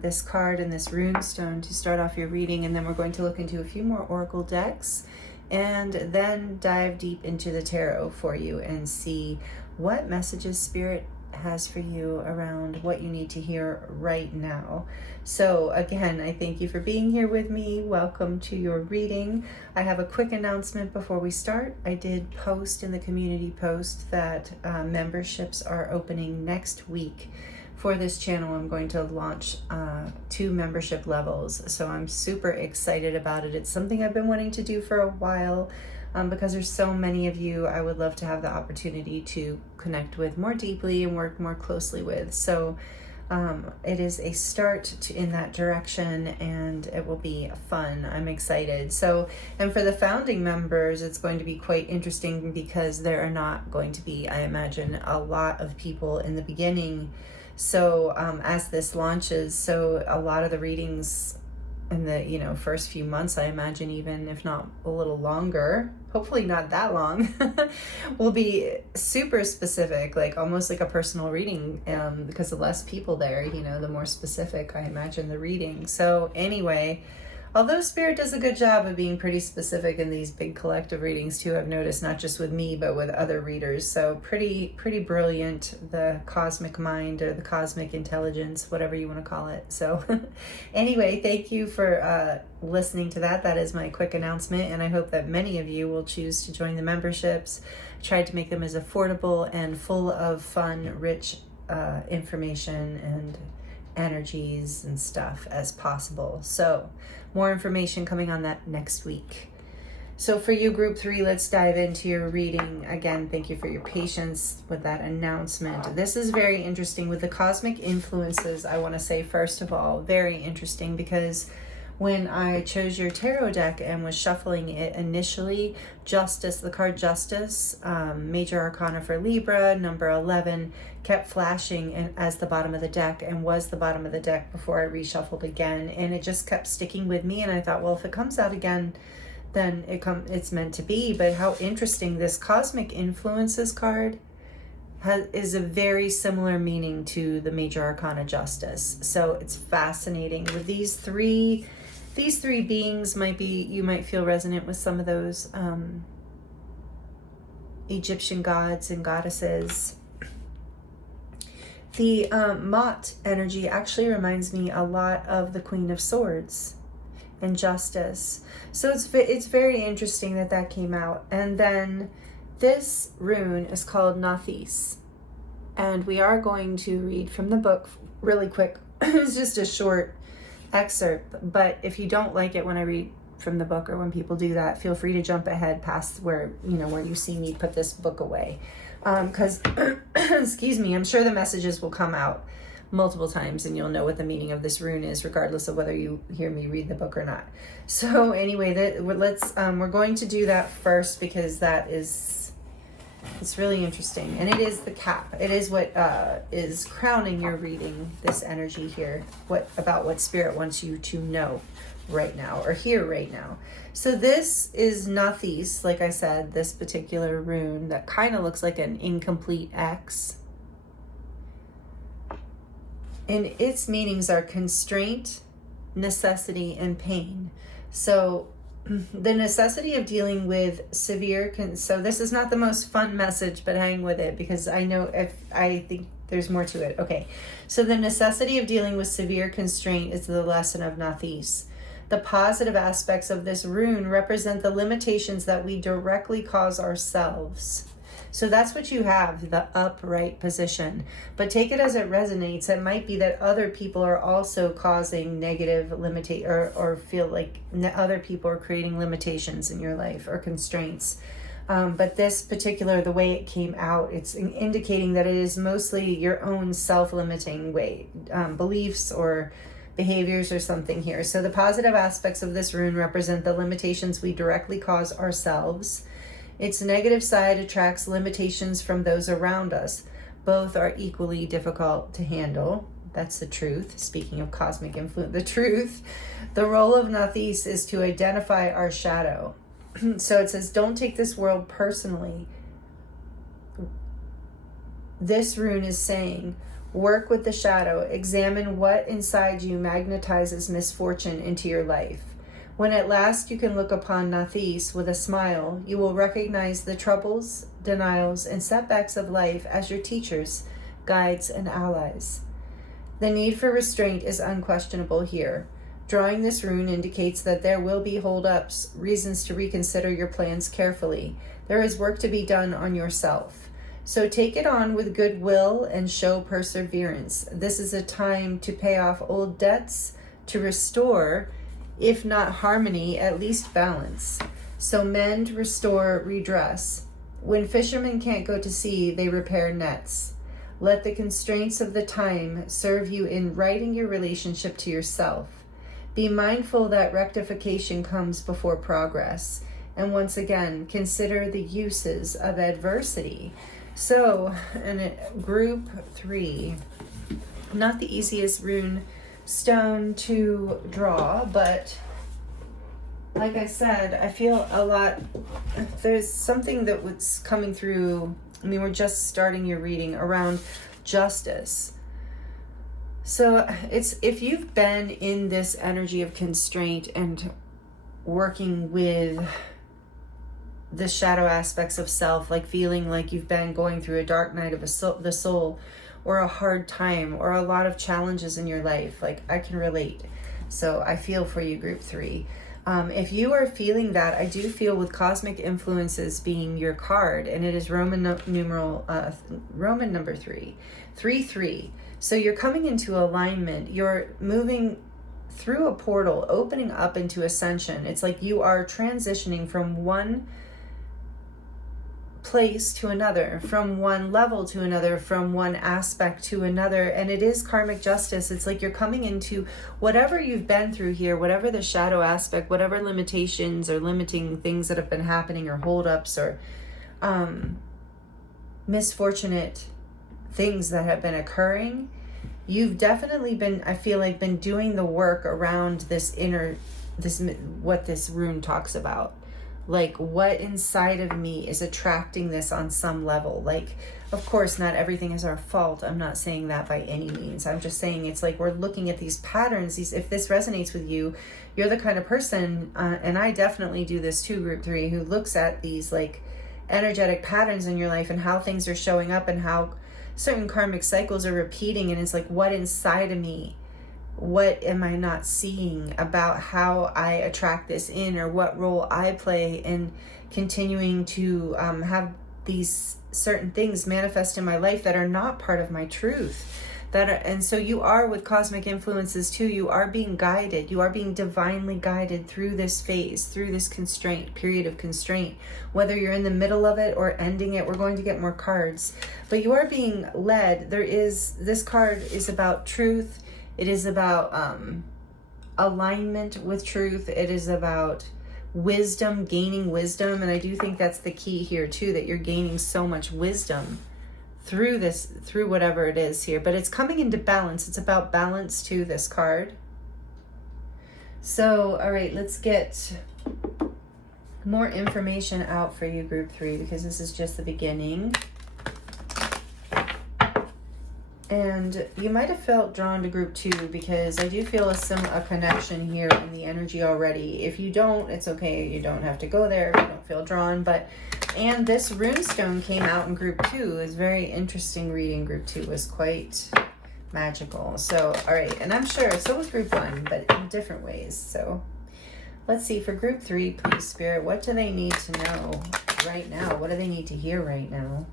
this card and this rune stone to start off your reading, and then we're going to look into a few more oracle decks and then dive deep into the tarot for you and see what messages Spirit has for you around what you need to hear right now. So again, I thank you for being here with me. Welcome to your reading. I have a quick announcement before we start. I did post in the community post that memberships are opening next week. For this channel, I'm going to launch 2 membership levels. So I'm super excited about it. It's something I've been wanting to do for a while. Because there's so many of you I would love to have the opportunity to connect with more deeply and work more closely with. So it is a start in that direction, and it will be fun. I'm excited. So, and for the founding members, it's going to be quite interesting because there are not going to be, I imagine, a lot of people in the beginning. So as this launches, so a lot of the readings in the first few months, I imagine, even if not a little longer, hopefully not that long, will be super specific, like almost like a personal reading, because the less people there, the more specific I imagine the reading. So anyway, although Spirit does a good job of being pretty specific in these big collective readings too, I've noticed, not just with me, but with other readers. So pretty brilliant, the cosmic mind or the cosmic intelligence, whatever you want to call it. So anyway, thank you for listening to that. That is my quick announcement. And I hope that many of you will choose to join the memberships. I tried to make them as affordable and full of fun, rich information and energies and stuff as possible. So more information coming on that next week. So for you, group 3, let's dive into your reading. Again, thank you for your patience with that announcement. This is very interesting with the cosmic influences. I want to say, first of all, very interesting, because when I chose your tarot deck and was shuffling it initially, Justice, the card Justice, Major Arcana for Libra, number 11, kept flashing as the bottom of the deck, and was the bottom of the deck before I reshuffled again. And it just kept sticking with me. And I thought, well, if it comes out again, then it's meant to be. But how interesting, this Cosmic Influences card is a very similar meaning to the Major Arcana Justice. So it's fascinating. With these three beings, you might feel resonant with some of those Egyptian gods and goddesses. The Mott energy actually reminds me a lot of the Queen of Swords and Justice. So it's very interesting that came out. And then this rune is called Nephthys. And we are going to read from the book really quick. It's just a short excerpt, but if you don't like it when I read from the book or when people do that, feel free to jump ahead past where you see me put this book away. Because, excuse me, I'm sure the messages will come out multiple times and you'll know what the meaning of this rune is, regardless of whether you hear me read the book or not. So anyway, we're going to do that first because it's really interesting. And it is the cap. It is what is crowning your reading, this energy here, about what Spirit wants you to know right now or hear right now. So this is Nephthys, like I said, this particular rune that kind of looks like an incomplete X. And its meanings are constraint, necessity, and pain. So the necessity of dealing with severe, so this is not the most fun message, but hang with it because I think there's more to it. Okay, so the necessity of dealing with severe constraint is the lesson of Nephthys. The positive aspects of this rune represent the limitations that we directly cause ourselves. So that's what you have, the upright position. But take it as it resonates. It might be that other people are also causing negative or feel like other people are creating limitations in your life or constraints. But this particular, the way it came out, it's indicating that it is mostly your own self-limiting beliefs or behaviors or something here. So the positive aspects of this rune represent the limitations we directly cause ourselves. Its negative side attracts limitations from those around us. Both are equally difficult to handle. That's the truth. Speaking of cosmic influence, the truth. The role of Nephthys is to identify our shadow. So it says, don't take this world personally. This rune is saying, work with the shadow. Examine what inside you magnetizes misfortune into your life. When at last you can look upon Nephthys with a smile, you will recognize the troubles, denials, and setbacks of life as your teachers, guides, and allies. The need for restraint is unquestionable here. Drawing this rune indicates that there will be hold-ups, reasons to reconsider your plans carefully. There is work to be done on yourself. So take it on with goodwill and show perseverance. This is a time to pay off old debts, to restore, if not harmony, at least balance. So mend, restore, redress. When fishermen can't go to sea, they repair nets. Let the constraints of the time serve you in righting your relationship to yourself. Be mindful that rectification comes before progress. And once again, consider the uses of adversity. So, in group 3, not the easiest rune stone to draw, but like I said, I feel there's something that was coming through. I mean, we're just starting your reading around justice. So it's, if you've been in this energy of constraint and working with the shadow aspects of self, like feeling like you've been going through a dark night of the soul, or a hard time, or a lot of challenges in your life, like I can relate. So I feel for you, group 3. If you are feeling that, I do feel with cosmic influences being your card, and it is Roman number 3, 3-3. So you're coming into alignment. You're moving through a portal, opening up into ascension. It's like you are transitioning from one place to another, from one level to another, from one aspect to another. And it is karmic justice. It's like you're coming into whatever you've been through here, whatever the shadow aspect, whatever limitations or limiting things that have been happening, or holdups, or misfortunate things that have been occurring. You've definitely been, I feel like, been doing the work around what this rune talks about. Like, what inside of me is attracting this on some level? Like, of course, not everything is our fault. I'm not saying that by any means. I'm just saying it's like we're looking at these patterns. If this resonates with you, you're the kind of person, and I definitely do this too, group 3, who looks at these like energetic patterns in your life and how things are showing up and how certain karmic cycles are repeating. And it's like, what inside of me? What am I not seeing about how I attract this in, or what role I play in continuing to have these certain things manifest in my life that are not part of my truth, And so you are with cosmic influences too. You are being guided. You are being divinely guided through this phase, through this period of constraint. Whether you're in the middle of it or ending it, we're going to get more cards. But you are being led. This card is about truth. It is about alignment with truth. It is about wisdom, gaining wisdom. And I do think that's the key here too, that you're gaining so much wisdom through whatever it is here, but it's coming into balance. It's about balance too, this card. So, all right, let's get more information out for you, group 3, because this is just the beginning. And you might have felt drawn to group 2 because I do feel a connection here in the energy already. If you don't, it's okay. You don't have to go there if you don't feel drawn. And this runestone came out in group 2. It's very interesting reading. Group 2 was quite magical. So, all right. And I'm sure so was group 1, but in different ways. So let's see. For group 3, please, Spirit, what do they need to know right now? What do they need to hear right now?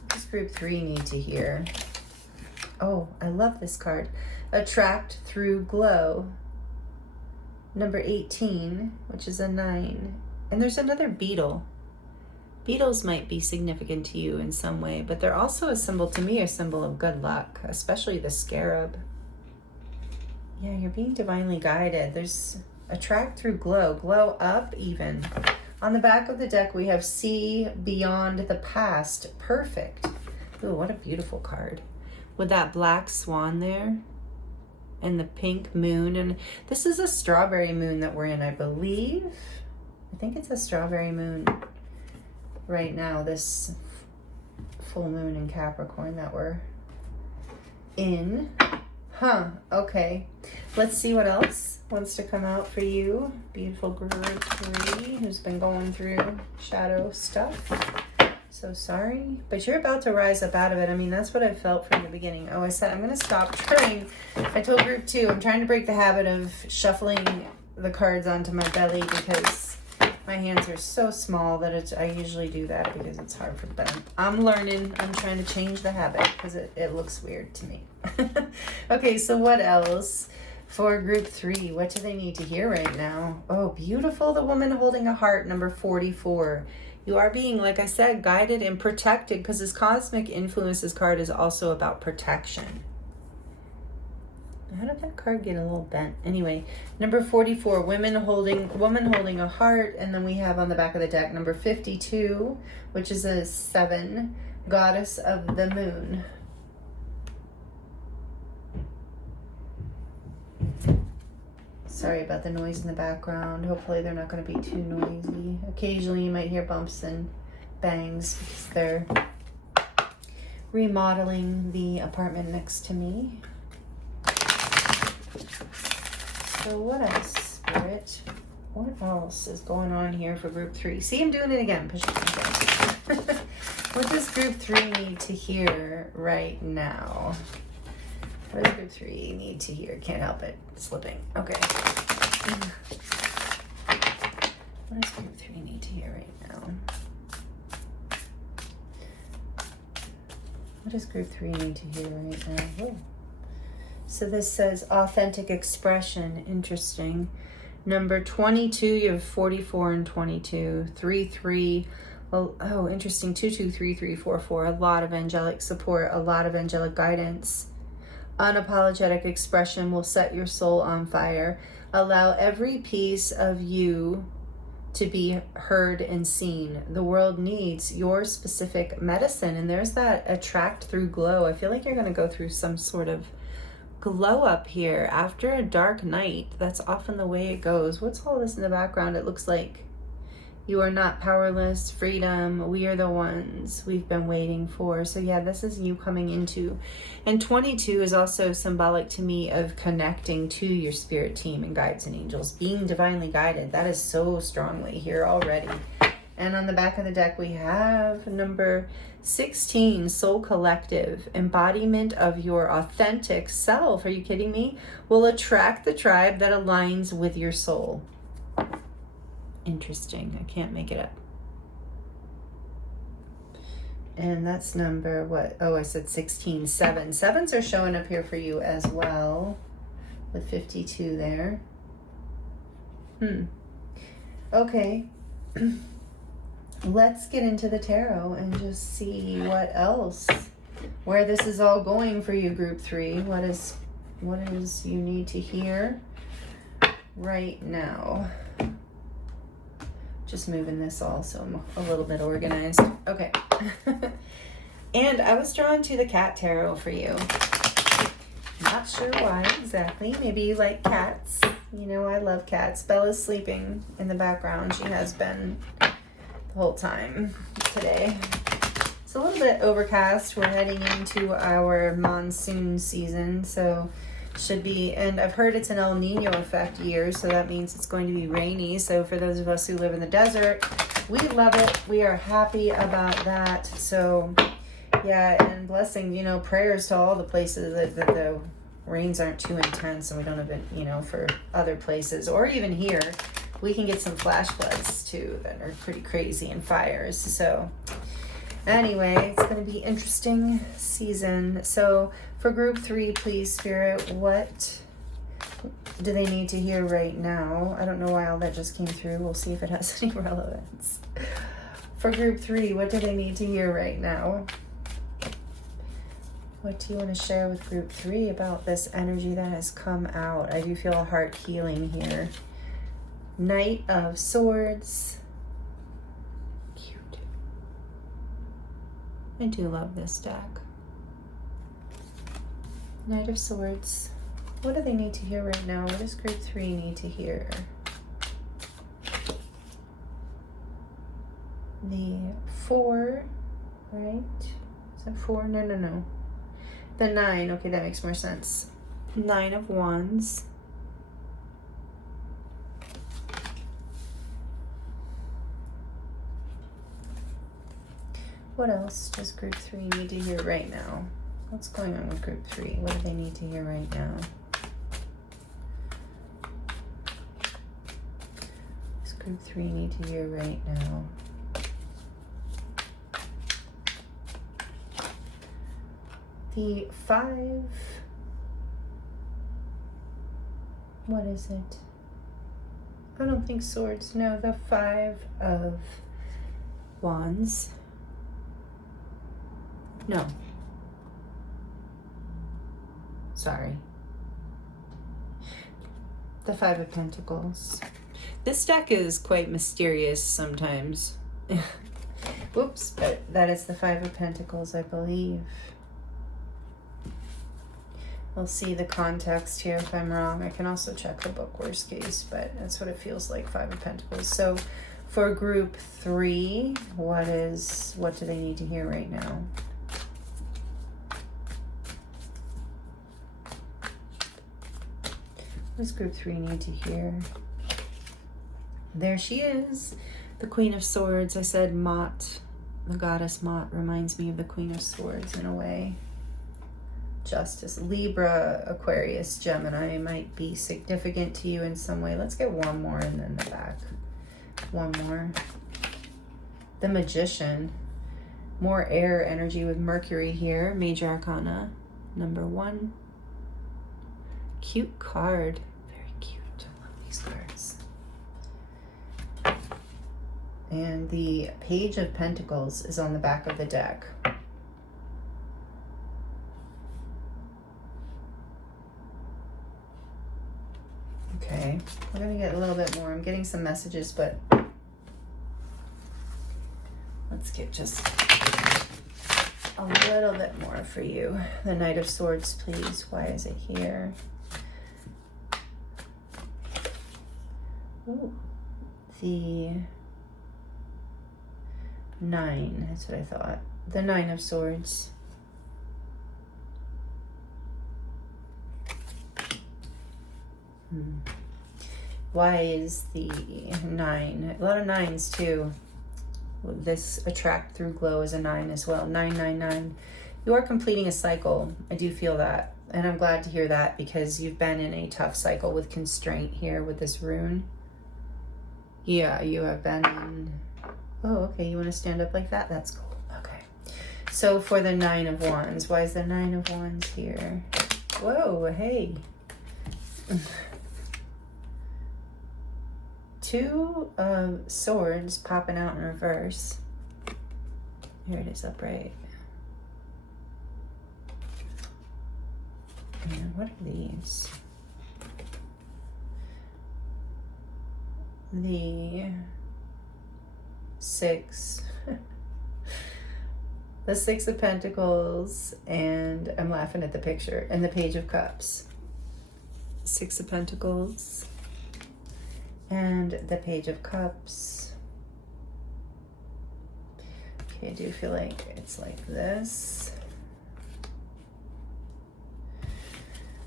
What does group 3 need to hear? Oh, I love this card. Attract through glow. Number 18, which is a 9. And there's another beetle. Beetles might be significant to you in some way, but they're also a symbol of good luck, especially the scarab. Yeah, you're being divinely guided. There's attract through glow up even. On the back of the deck, we have see beyond the past. Perfect. Ooh, what a beautiful card. With that black swan there and the pink moon. And this is a strawberry moon that we're in, I believe. I think it's a strawberry moon right now, this full moon in Capricorn that we're in. Okay. Let's see what else wants to come out for you. Beautiful group 3 who's been going through shadow stuff. So sorry, but you're about to rise up out of it. I mean, that's what I felt from the beginning. Oh, I said I'm going to stop trying. I told group 2, I'm trying to break the habit of shuffling the cards onto my belly because my hands are so small that I usually do that because it's hard for them. I'm learning. I'm trying to change the habit because it looks weird to me. Okay, so what else for group 3? What do they need to hear right now? Oh, beautiful. The woman holding a heart, number 44. You are being, like I said, guided and protected because this cosmic influences card is also about protection. How did that card get a little bent? Anyway, number 44, woman holding a heart. And then we have on the back of the deck, number 52, which is a 7, goddess of the moon. Sorry about the noise in the background. Hopefully they're not going to be too noisy. Occasionally you might hear bumps and bangs because they're remodeling the apartment next to me. So what else, Spirit? What else is going on here for group 3? See, I'm doing it again. Push it. What does group 3 need to hear right now? What does group 3 need to hear? Can't help it. Slipping. Okay. What does group 3 need to hear right now? What does group 3 need to hear right now? Whoa. So this says authentic expression. Interesting. Number 22, you have 44 and 22. 3, 3. Well, oh, interesting. 2, 2, 3, 3, 4, 4. A lot of angelic support, a lot of angelic guidance. Unapologetic expression will set your soul on fire. Allow every piece of you to be heard and seen. The world needs your specific medicine. And there's that attract through glow. I feel like you're going to go through some sort of glow up here after a dark night. That's often the way it goes. What's all this in the background? It looks like you are not powerless. Freedom. We are the ones we've been waiting for. So yeah, this is you coming into. And 22 is also symbolic to me of connecting to your spirit team and guides and angels, being divinely guided. That is so strongly here already. And on the back of the deck, we have number 16, Soul Collective, embodiment of your authentic self. Are you kidding me? Will attract the tribe that aligns with your soul. Interesting. I can't make it up. And that's number what? Oh, I said 16. 7. 7s are showing up here for you as well, with 52 there. Okay. Let's get into the tarot and just see what else, where this is all going for you, group 3. What is you need to hear right now? Just moving this all so I'm a little bit organized. Okay. And I was drawn to the cat tarot for you. Not sure why exactly. Maybe you like cats. You know, I love cats. Bella's sleeping in the background. She has been the whole time today. It's a little bit overcast. We're heading into our monsoon season, so should be, and I've heard it's an El Nino effect year, so that means it's going to be rainy. So for those of us who live in the desert, we love it. We are happy about that. So yeah, and blessings, you know, prayers to all the places that the rains aren't too intense and we don't even, you know, for other places or even here, we can get some flash floods too that are pretty crazy and fires. So anyway, it's going to be interesting season. So for group 3, please, Spirit, what do they need to hear right now? I don't know why all that just came through. We'll see if it has any relevance. For group 3, what do they need to hear right now? What do you want to share with group 3 about this energy that has come out? I do feel a heart healing here. Knight of Swords. Cute. I do love this deck. Knight of Swords. What do they need to hear right now? What does group 3 need to hear? The 4, right? Is that 4? No. The 9. Okay, that makes more sense. 9 of Wands. What else does group 3 need to hear right now? What's going on with group 3? What do they need to hear right now? What does group 3 need to hear right now? The 5. What is it? I don't think swords. No, the 5 of Wands. No. Sorry. The 5 of Pentacles. This deck is quite mysterious sometimes. Whoops, but that is the 5 of Pentacles, I believe. We'll see the context here if I'm wrong. I can also check the book worst case, but that's what it feels like, 5 of Pentacles. So for group 3, what do they need to hear right now? What does group 3 need to hear? There she is, the Queen of Swords. I said Mot, the goddess Mot reminds me of the Queen of Swords in a way. Justice, Libra, Aquarius, Gemini might be significant to you in some way. Let's get one more and then the back. One more. The Magician. More air energy with Mercury here. Major Arcana, number 1. Cute card. Very cute. I love these cards. And the Page of Pentacles is on the back of the deck. Okay, we're going to get a little bit more. I'm getting some messages, but let's get just a little bit more for you. The Knight of Swords, please. Why is it here? Ooh, the 9, that's what I thought. The 9 of Swords. Why is the 9? A lot of 9s too. This attract through glow is a 9 as well. 999. You are completing a cycle. I do feel that. And I'm glad to hear that because you've been in a tough cycle with constraint here with this rune. Yeah, you have been in... Oh, okay. You want to stand up like that? That's cool. Okay. So for the Nine of Wands, why is the Nine of Wands here? Whoa, hey. Two of Swords popping out in reverse. Here it is upright. And what are these? The Six. The Six of Pentacles, and I'm laughing at the picture, and the Page of Cups. Six of Pentacles and the Page of Cups. Okay, I do feel like it's like this.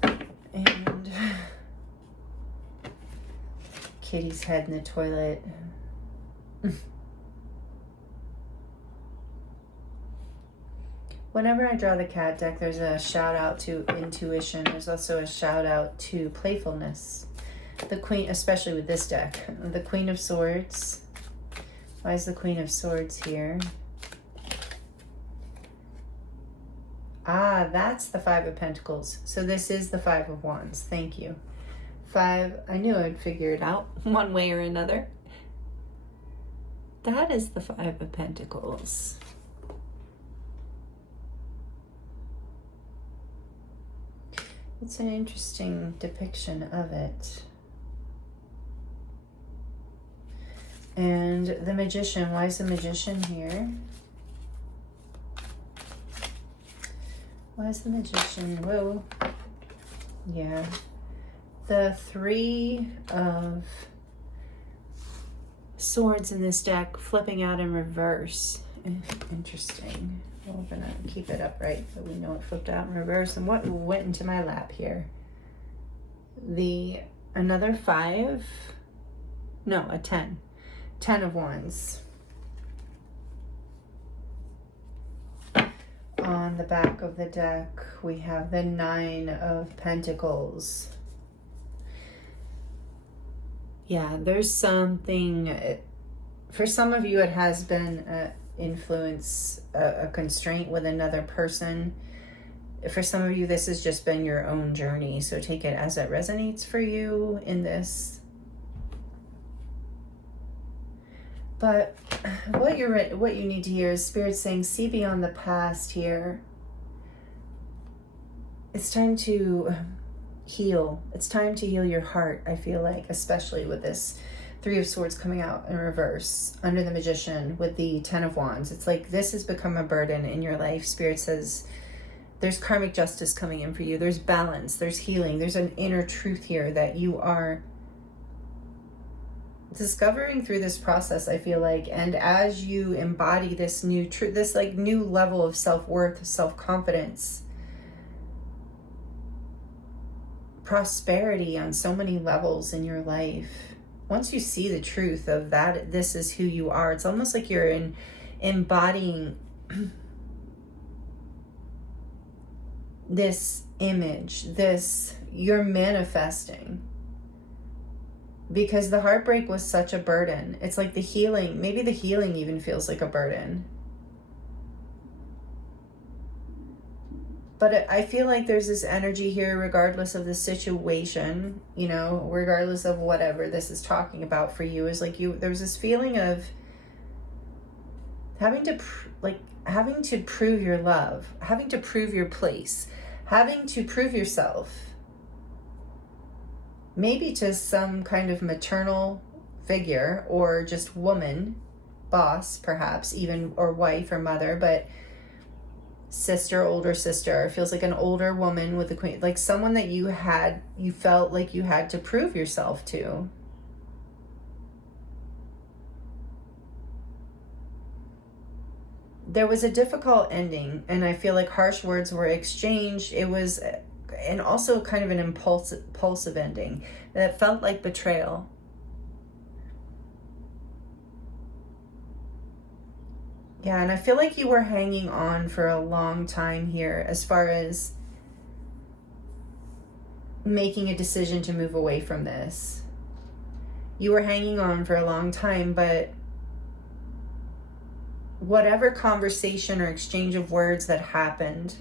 And Kitty's head in the toilet. Whenever I draw the cat deck, there's a shout out to intuition. There's also a shout out to playfulness. The Queen, especially with this deck, the Queen of Swords. Why is the Queen of Swords here? Ah, that's the Five of Pentacles. So this is the Five of Wands. Thank you. Five, I knew I'd figure it out one way or another. That is the Five of Pentacles. It's an interesting depiction of it. And the Magician, why is the Magician here? Why is the Magician, whoa, yeah. The Three of Swords in this deck flipping out in reverse. Interesting. We're gonna keep it upright so we know it flipped out in reverse. And what went into my lap here? Another five, no, a 10. 10 of Wands. On the back of the deck, we have the Nine of Pentacles. Yeah, there's something, for some of you it has been influence, a constraint with another person. For some of you, this has just been your own journey. So take it as it resonates for you in this. But what you need to hear is Spirit saying, see beyond the past here. It's time to heal. It's time to heal your heart, I feel like, especially with this Three of Swords coming out in reverse under the Magician with the 10 of Wands. It's like this has become a burden in your life. Spirit says there's karmic justice coming in for you. There's balance. There's healing. There's an inner truth here that you are discovering through this process, I feel like. And as you embody this new truth, this like new level of self-worth, self-confidence, prosperity on so many levels in your life, once you see the truth of that, this is who you are. It's almost like you're embodying this image, you're manifesting. Because the heartbreak was such a burden. It's like the healing, maybe the healing even feels like a burden. But I feel like there's this energy here, regardless of the situation, you know, regardless of whatever this is talking about for you, is like there's this feeling of having to prove your love, having to prove your place, having to prove yourself. Maybe to some kind of maternal figure or just woman, boss perhaps, even, or wife or mother, but sister, older sister, feels like an older woman with the Queen, like someone that you felt like you had to prove yourself to. There was a difficult ending, and I feel like harsh words were exchanged. It was, and also kind of an impulsive ending that felt like betrayal. Yeah, and I feel like you were hanging on for a long time here as far as making a decision to move away from this. You were hanging on for a long time, but whatever conversation or exchange of words that happened,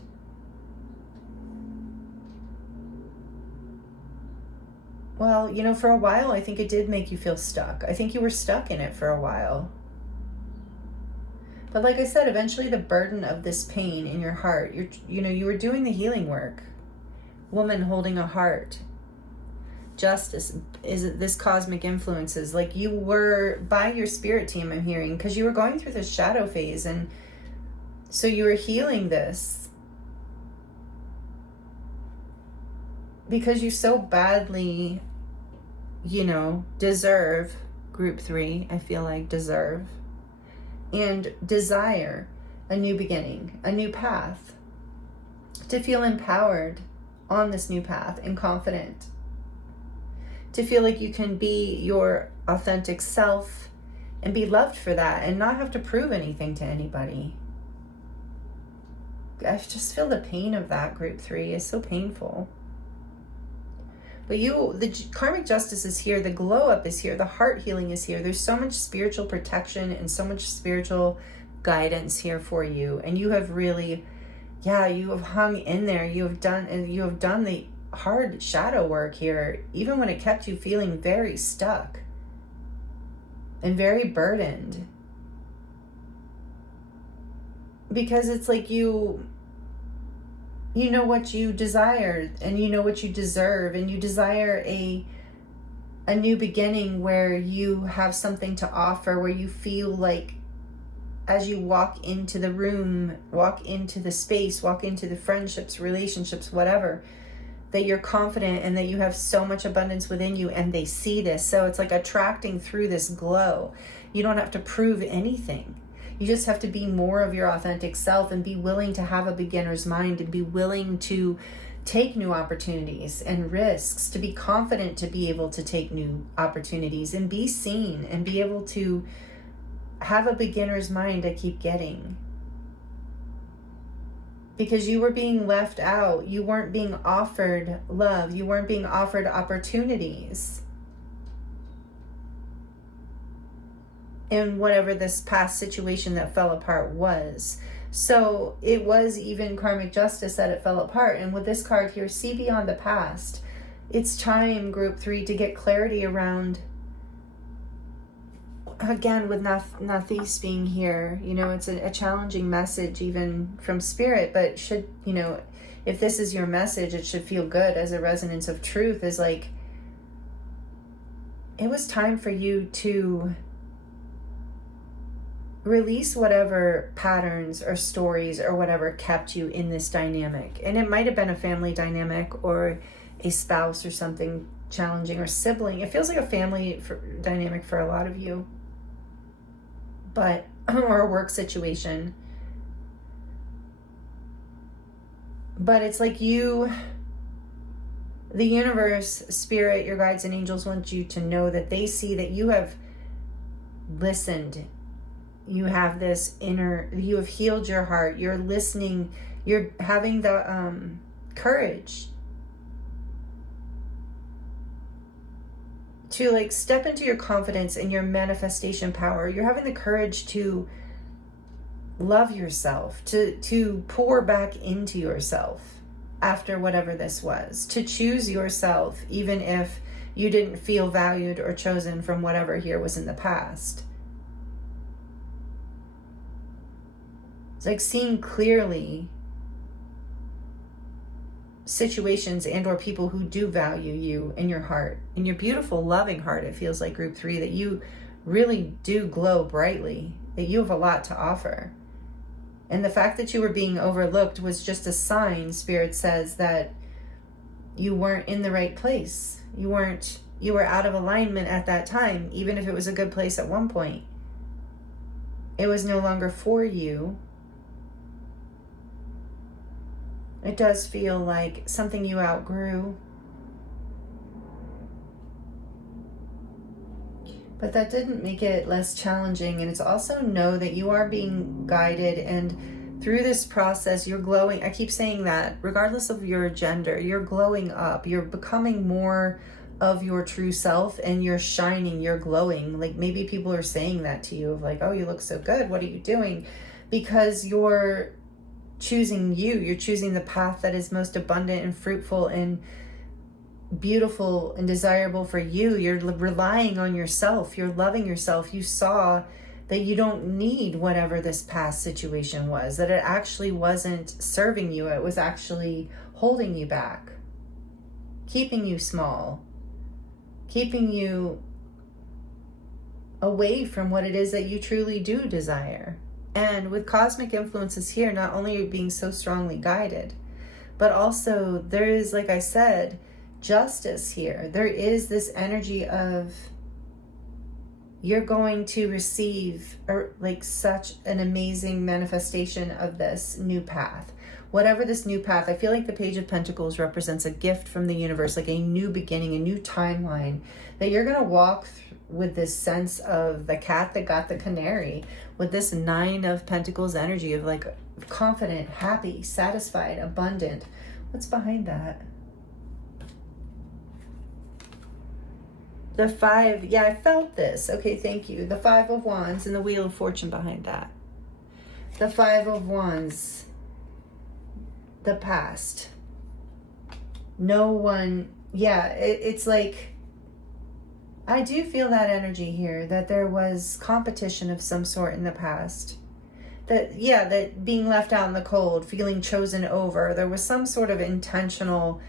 well, you know, for a while, I think it did make you feel stuck. I think you were stuck in it for a while. But like I said, eventually the burden of this pain in your heart, you were doing the healing work. Woman holding a heart. Justice is this cosmic influences. Like you were by your spirit team, I'm hearing, because you were going through this shadow phase. And so you were healing this because you so badly, deserve group 3. I feel like deserve and desire a new beginning, a new path, to feel empowered on this new path and confident, to feel like you can be your authentic self and be loved for that and not have to prove anything to anybody. I just feel the pain of that, group 3 is so painful. But the karmic justice is here, the glow up is here, the heart healing is here. There's so much spiritual protection and so much spiritual guidance here for you. And you have really, you have hung in there. You have done the hard shadow work here, even when it kept you feeling very stuck and very burdened. Because it's like you know what you desire and you know what you deserve, and you desire a new beginning where you have something to offer, where you feel like as you walk into the room, walk into the space, walk into the friendships, relationships, whatever, that you're confident and that you have so much abundance within you, and they see this. So it's like attracting through this glow. You don't have to prove anything. You just have to be more of your authentic self and be willing to have a beginner's mind and be willing to take new opportunities and risks, to be confident to be able to take new opportunities and be seen and be able to have a beginner's mind I keep getting. Because you were being left out. You weren't being offered love. You weren't being offered opportunities. In whatever this past situation that fell apart was. So it was even karmic justice that it fell apart. And with this card here, see beyond the past. It's time, group 3, to get clarity around, again, with Nephthys being here, it's a challenging message even from spirit, but should, if this is your message, it should feel good as a resonance of truth, is like, it was time for you to release whatever patterns or stories or whatever kept you in this dynamic. And it might have been a family dynamic or a spouse or something challenging, or sibling. It feels like a family dynamic for a lot of you, but or a work situation. But it's like the universe, spirit, your guides and angels want you to know that they see that you have listened. You have this you have healed your heart. You're listening. You're having the courage to like step into your confidence and your manifestation power. You're having the courage to love yourself, to pour back into yourself after whatever this was, to choose yourself, even if you didn't feel valued or chosen from whatever here was in the past. It's like seeing clearly situations and or people who do value you in your heart, in your beautiful, loving heart. It feels like, group 3, that you really do glow brightly, that you have a lot to offer. And the fact that you were being overlooked was just a sign, Spirit says, that you weren't in the right place. You were out of alignment at that time, even if it was a good place at one point. It was no longer for you. It does feel like something you outgrew. But that didn't make it less challenging. And it's also know that you are being guided, and through this process, you're glowing. I keep saying that regardless of your gender, you're glowing up. You're becoming more of your true self, and you're shining, you're glowing. Like maybe people are saying that to you of like, oh, you look so good, what are you doing? Because you're choosing you're choosing the path that is most abundant and fruitful and beautiful and desirable for you. You're relying on yourself, you're loving yourself. You saw that you don't need whatever this past situation was, that it actually wasn't serving you, it was actually holding you back, keeping you small, keeping you away from what it is that you truly do desire. And with cosmic influences here, not only are you being so strongly guided, but also there is, like I said, justice here. There is this energy of you're going to receive like such an amazing manifestation of this new path. Whatever this new path, I feel like the Page of Pentacles represents a gift from the universe, like a new beginning, a new timeline, that you're going to walk with this sense of the cat that got the canary, with this Nine of Pentacles energy of like confident, happy, satisfied, abundant. What's behind that? The Five, yeah, I felt this. Okay, thank you. The Five of Wands and the Wheel of Fortune behind that. The Five of Wands, the past. No one, yeah, it's like, I do feel that energy here, that there was competition of some sort in the past. That, yeah, that being left out in the cold, feeling chosen over, there was some sort of intentional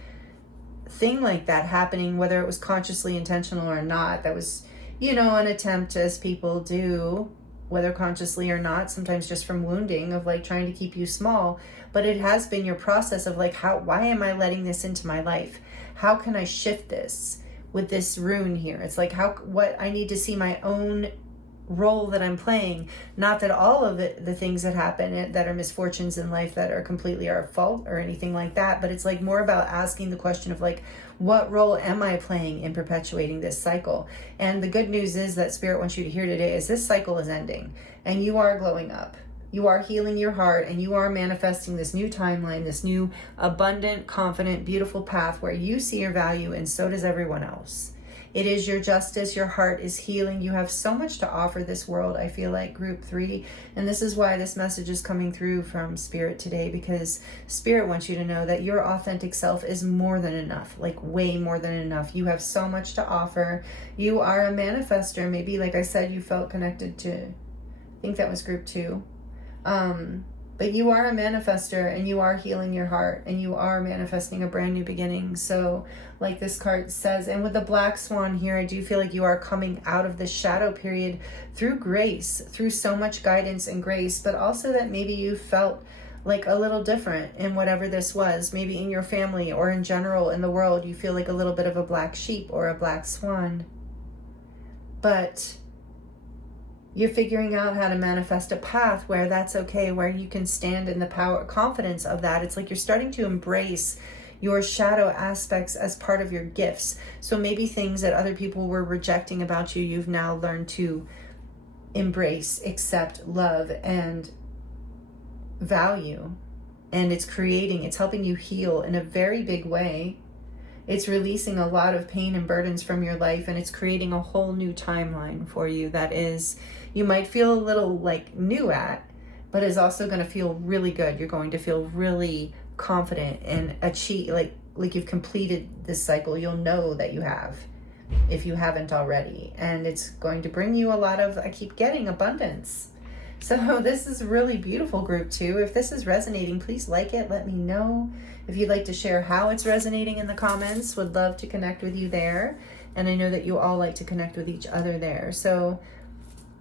thing like that happening, whether it was consciously intentional or not. That was, you know, an attempt, as people do, whether consciously or not, sometimes just from wounding, of like trying to keep you small. But it has been your process of like, why am I letting this into my life? How can I shift this with this rune here? It's like, what I need to see my own role that I'm playing. Not that all of it, the things that happen that are misfortunes in life that are completely our fault or anything like that, but it's like more about asking the question of like, what role am I playing in perpetuating this cycle? And the good news is that Spirit wants you to hear today is this cycle is ending, and you are glowing up. You are healing your heart, and you are manifesting this new timeline, this new abundant, confident, beautiful path where you see your value, and so does everyone else. It is your justice. Your heart is healing. You have so much to offer this world, I feel like, Group 3. And this is why this message is coming through from Spirit today, because Spirit wants you to know that your authentic self is more than enough, like way more than enough. You have so much to offer. You are a manifester. Maybe, like I said, you felt connected to, I think that was Group 2. But you are a manifester, and you are healing your heart, and you are manifesting a brand new beginning. So like this card says, and with the Black Swan here, I do feel like you are coming out of this shadow period through grace, through so much guidance and grace, but also that maybe you felt like a little different in whatever this was. Maybe in your family or in general in the world, you feel like a little bit of a black sheep or a black swan. But you're figuring out how to manifest a path where that's okay, where you can stand in the power, confidence of that. It's like you're starting to embrace your shadow aspects as part of your gifts. So maybe things that other people were rejecting about you, you've now learned to embrace, accept, love, and value. And it's helping you heal in a very big way. It's releasing a lot of pain and burdens from your life, and it's creating a whole new timeline for you that is, you might feel a little like new at, but is also going to feel really good. You're going to feel really confident and achieve, like you've completed this cycle. You'll know that you have, if you haven't already. And it's going to bring you a lot of, I keep getting, abundance. So this is really beautiful, Group 2. If this is resonating, please like it. Let me know. If you'd like to share how it's resonating in the comments, would love to connect with you there. And I know that you all like to connect with each other there. So,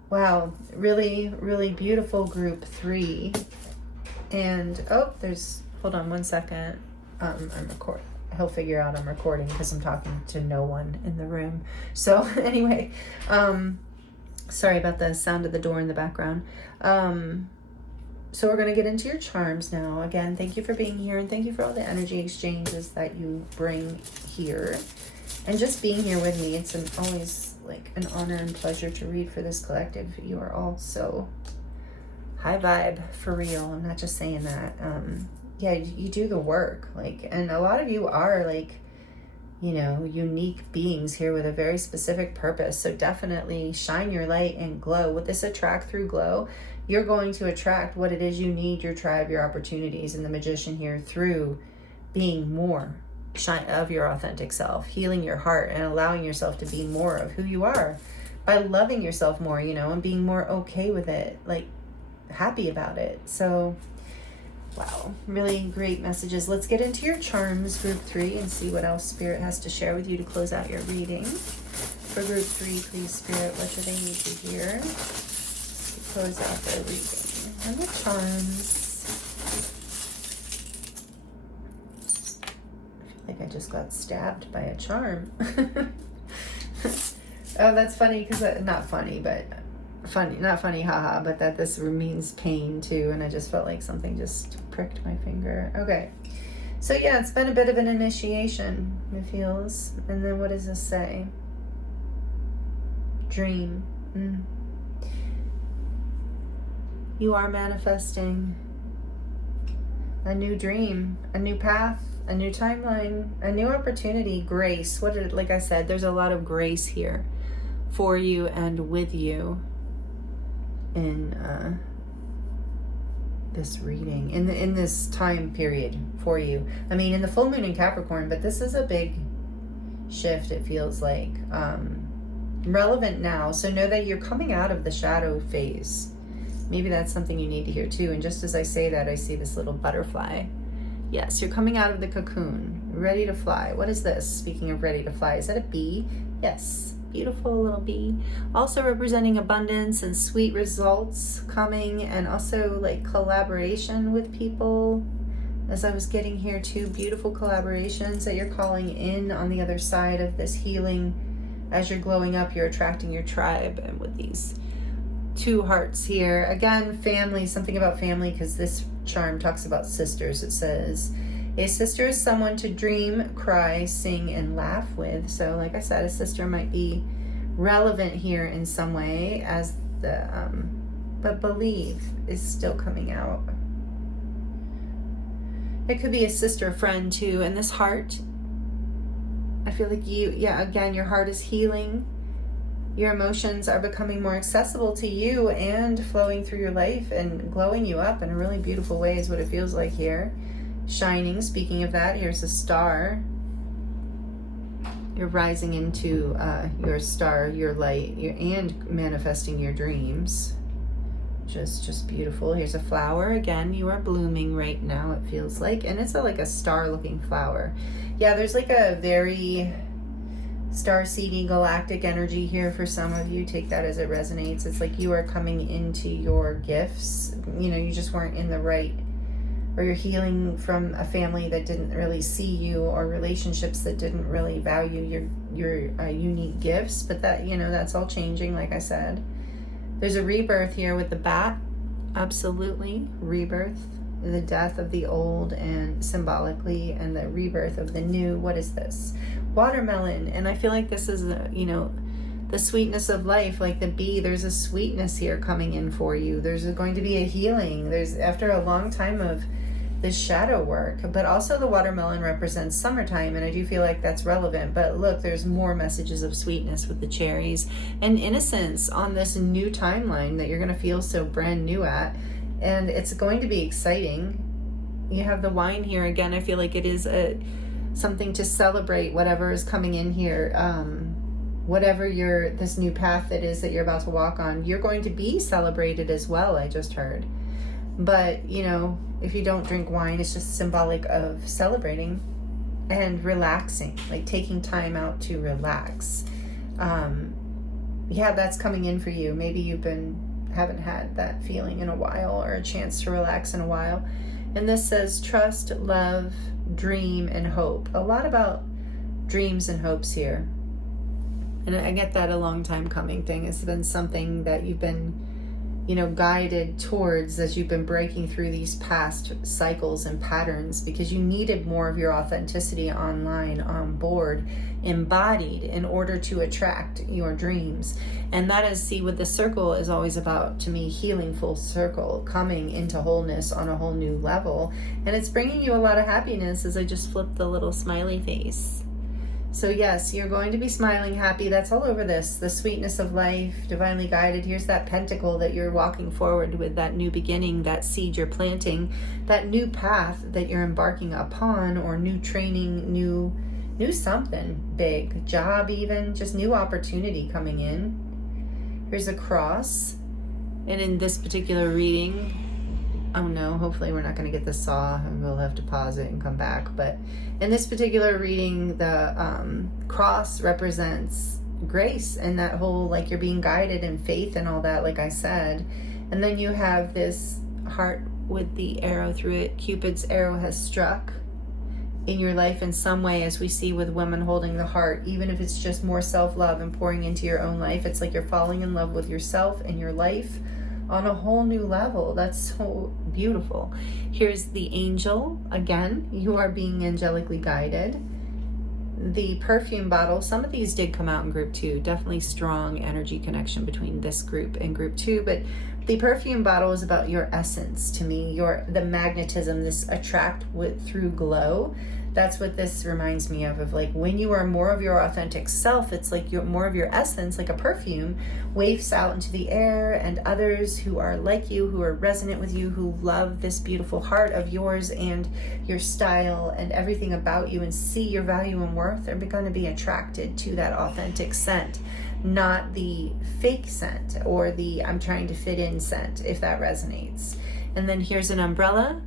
wow, really, really beautiful Group 3. And, oh, hold on one second. I'm recording. He'll figure out I'm recording because I'm talking to no one in the room. So anyway, sorry about the sound of the door in the background. So we're going to get into your charms now. Again, thank you for being here, and thank you for all the energy exchanges that you bring here. And just being here with me, it's always like an honor and pleasure to read for this collective. You are all so high vibe, for real. I'm not just saying that. Yeah, you do the work. And a lot of you are unique beings here with a very specific purpose. So definitely shine your light and glow. With this attract through glow, you're going to attract what it is you need, your tribe, your opportunities, and the magician here through being more of your authentic self, healing your heart and allowing yourself to be more of who you are by loving yourself more, and being more okay with it, like happy about it. So wow, really great messages. Let's get into your charms, group 3, and see what else Spirit has to share with you to close out your reading. For group 3, please, Spirit, what do they need to hear to close out their reading? And the charms. I feel like I just got stabbed by a charm. Oh, that's funny because not funny, but funny, not funny, haha, but that this means pain too, and I just felt like something just pricked my finger. Okay, so yeah, it's been a bit of an initiation, it feels. And then what does this say? Dream. You are manifesting a new dream, a new path, a new timeline, a new opportunity, grace. Like I said, there's a lot of grace here for you and with you in this reading, in this time period for you. I mean, in the full moon in Capricorn, but this is a big shift, it feels like. Relevant now. So know that you're coming out of the shadow phase. Maybe that's something you need to hear too. And just as I say that, I see this little butterfly. Yes, you're coming out of the cocoon, ready to fly. What is this? Speaking of ready to fly, is that a bee? Yes. Beautiful little bee. Also representing abundance and sweet results coming, and also like collaboration with people. As I was getting here too, beautiful collaborations that you're calling in on the other side of this healing. As you're glowing up, you're attracting your tribe. And with these 2 hearts here, again, family, something about family, because this charm talks about sisters. It says, a sister is someone to dream, cry, sing, and laugh with. So like I said, a sister might be relevant here in some way, as the but believe is still coming out. It could be a sister friend too. And this heart, I feel like again, your heart is healing. Your emotions are becoming more accessible to you and flowing through your life and glowing you up in a really beautiful way is what it feels like here. Shining. Speaking of that, here's a star. You're rising into your star, your light, and manifesting your dreams. Just beautiful. Here's a flower. Again, you are blooming right now, it feels like. And it's like a star-looking flower. Yeah, there's like a very star-seedy galactic energy here for some of you. Take that as it resonates. It's like you are coming into your gifts. You just weren't in the right, or you're healing from a family that didn't really see you, or relationships that didn't really value your unique gifts. But that, that's all changing, like I said. There's a rebirth here with the bat. Absolutely. Rebirth. The death of the old, and symbolically, and the rebirth of the new. What is this? Watermelon. And I feel like this is, the sweetness of life, like the bee. There's a sweetness here coming in for you. There's going to be a healing. There's, after a long time of this shadow work, but also the watermelon represents summertime, and I do feel like that's relevant. But look, there's more messages of sweetness with the cherries and innocence on this new timeline that you're going to feel so brand new at, and it's going to be exciting. You have the wine here again. I feel like it is something to celebrate whatever is coming in here. Whatever this new path that is that you're about to walk on, you're going to be celebrated as well, I just heard. But, if you don't drink wine, it's just symbolic of celebrating and relaxing, like taking time out to relax. Yeah, that's coming in for you. Maybe you haven't had that feeling in a while, or a chance to relax in a while. And this says trust, love, dream, and hope. A lot about dreams and hopes here. And I get that a long time coming thing. It's been something that you've been guided towards as you've been breaking through these past cycles and patterns, because you needed more of your authenticity online, on board, embodied, in order to attract your dreams. And that is, with the circle is always about, to me, healing full circle, coming into wholeness on a whole new level. And it's bringing you a lot of happiness, as I just flipped the little smiley face. So yes, you're going to be smiling, happy. That's all over this. The sweetness of life, divinely guided. Here's that pentacle that you're walking forward with, that new beginning, that seed you're planting, that new path that you're embarking upon, or new training, new something big, job even, just new opportunity coming in. Here's a cross. And in this particular reading, oh no, hopefully we're not going to get the saw and we'll have to pause it and come back. But in this particular reading, the cross represents grace and that whole, like, you're being guided in faith and all that, like I said. And then you have this heart with the arrow through it. Cupid's arrow has struck in your life in some way, as we see with women holding the heart, even if it's just more self-love and pouring into your own life. It's like you're falling in love with yourself and your life on a whole new level. That's so beautiful. Here's the angel. Again, you are being angelically guided. The perfume bottle, some of these did come out in group 2. Definitely strong energy connection between this group and group 2. But the perfume bottle is about your essence to me, the magnetism, this attract through glow. That's what this reminds me of like when you are more of your authentic self, it's like more of your essence, like a perfume, wafts out into the air, and others who are like you, who are resonant with you, who love this beautiful heart of yours and your style and everything about you and see your value and worth, are going to be attracted to that authentic scent, not the fake scent or the I'm trying to fit in scent, if that resonates. And then here's an umbrella.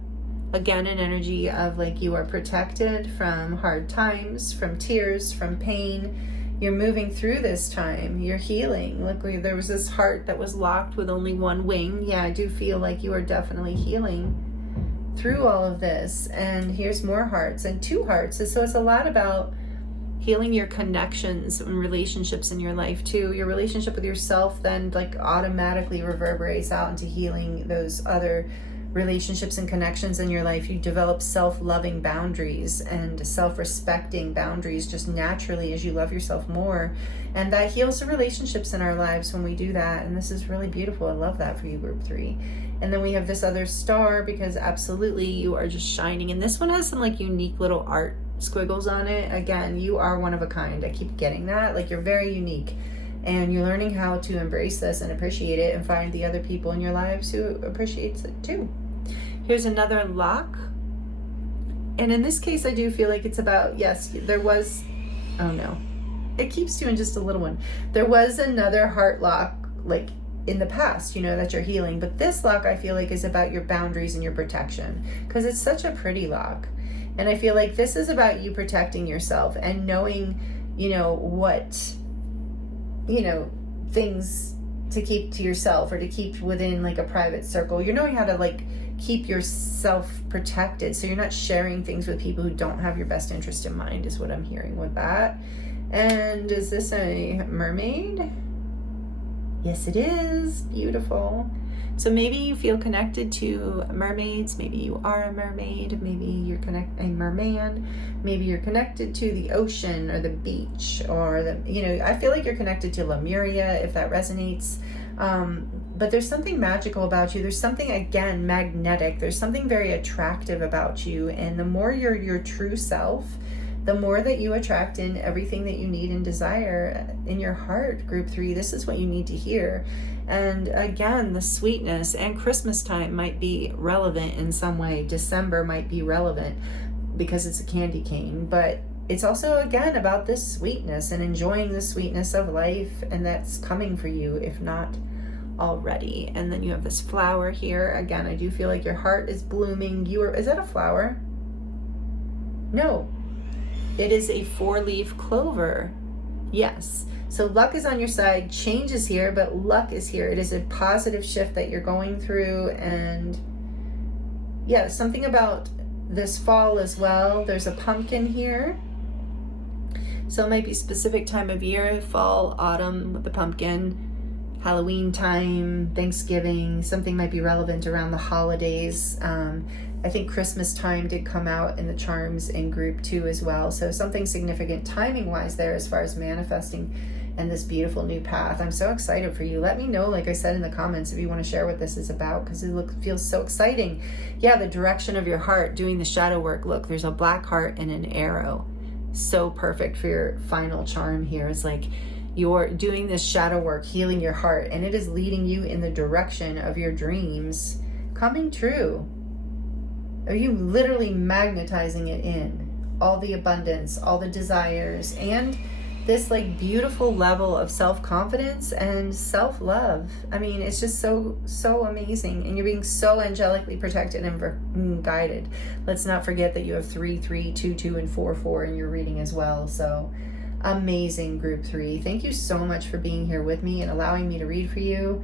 Again, an energy of like you are protected from hard times, from tears, from pain. You're moving through this time. You're healing. Look, there was this heart that was locked with only one wing. Yeah, I do feel like you are definitely healing through all of this. And here's more hearts and 2 hearts. So it's a lot about healing your connections and relationships in your life too. Your relationship with yourself then like automatically reverberates out into healing those other relationships and connections in your life. You develop self-loving boundaries and self-respecting boundaries just naturally as you love yourself more, and that heals the relationships in our lives when we do that. And this is really beautiful. I love that for you, group 3. And then we have this other star, because absolutely you are just shining, and this one has some like unique little art squiggles on it. Again, you are one of a kind. I keep getting that, like you're very unique. And you're learning how to embrace this and appreciate it and find the other people in your lives who appreciates it too. Here's another lock. And in this case, I do feel like it's about, yes, there was, oh no, it keeps doing just a little one. There was another heart lock, like in the past, that you're healing. But this lock, I feel like, is about your boundaries and your protection, because it's such a pretty lock. And I feel like this is about you protecting yourself and knowing, what, things to keep to yourself or to keep within like a private circle. You're knowing how to like keep yourself protected, so you're not sharing things with people who don't have your best interest in mind, is what I'm hearing with that. And is this a mermaid? Yes, it is. Beautiful. So maybe you feel connected to mermaids. Maybe you are a mermaid. Maybe you're a merman. Maybe you're connected to the ocean or the beach, or I feel like you're connected to Lemuria, if that resonates. But there's something magical about you. There's something, again, magnetic. There's something very attractive about you. And the more you're your true self, the more that you attract in everything that you need and desire in your heart, group 3. This is what you need to hear. And again, the sweetness and Christmas time might be relevant in some way. December might be relevant because it's a candy cane. But it's also, again, about this sweetness and enjoying the sweetness of life. And that's coming for you, if not already. And then you have this flower here. Again, I do feel like your heart is blooming. Is that a flower? No. It is a 4-leaf clover. Yes. So luck is on your side. Change is here, but luck is here. It is a positive shift that you're going through. And yeah, something about this fall as well. There's a pumpkin here. So it might be specific time of year, fall, autumn with the pumpkin, Halloween time, Thanksgiving. Something might be relevant around the holidays. I think Christmas time did come out in the charms in group 2 as well. So something significant timing wise there as far as manifesting and this beautiful new path. I'm so excited for you. Let me know, like I said in the comments, if you want to share what this is about, because it feels so exciting. Yeah, the direction of your heart, doing the shadow work. Look, there's a black heart and an arrow. so perfect for your final charm here. It's like you're doing this shadow work, healing your heart, and it is leading you in the direction of your dreams coming true. Are you literally magnetizing it in? All the abundance, all the desires, and this like beautiful level of self-confidence and self-love. I mean, it's just so amazing, and you're being so angelically protected and guided. Let's not forget that you have 3, 3, 2, 2, and 4, 4 in your reading as well. So amazing, group 3. Thank you so much for being here with me and allowing me to read for you.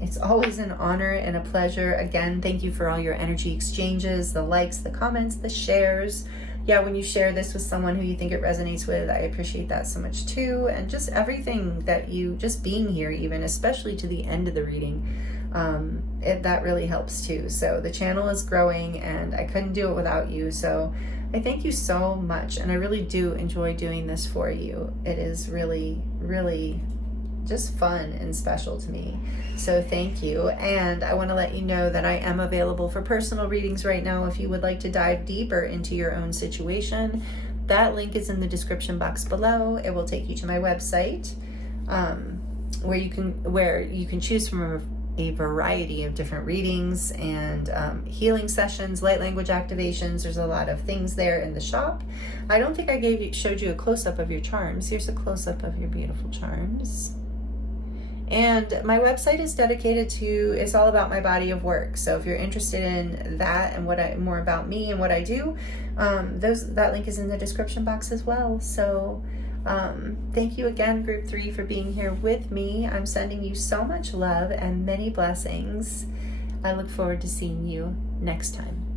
It's always an honor and a pleasure. Again, thank you for all your energy exchanges, the likes, the comments, the shares. Yeah, when you share this with someone who you think it resonates with, I appreciate that so much too. And just everything that you, just being here even, especially to the end of the reading, that really helps too. So the channel is growing and I couldn't do it without you. So I thank you so much. And I really do enjoy doing this for you. It is really, really just fun and special to me. So thank you. And I want to let you know that I am available for personal readings right now if you would like to dive deeper into your own situation. That link is in the description box below. It will take you to my website, where you can choose from a variety of different readings and healing sessions, light language activations. There's a lot of things there in the shop. I don't think I showed you a close-up of your charms. Here's a close-up of your beautiful charms. And my website is dedicated to, it's all about my body of work. So if you're interested in that and more about me and what I do, that link is in the description box as well. So thank you again, group 3, for being here with me. I'm sending you so much love and many blessings. I look forward to seeing you next time.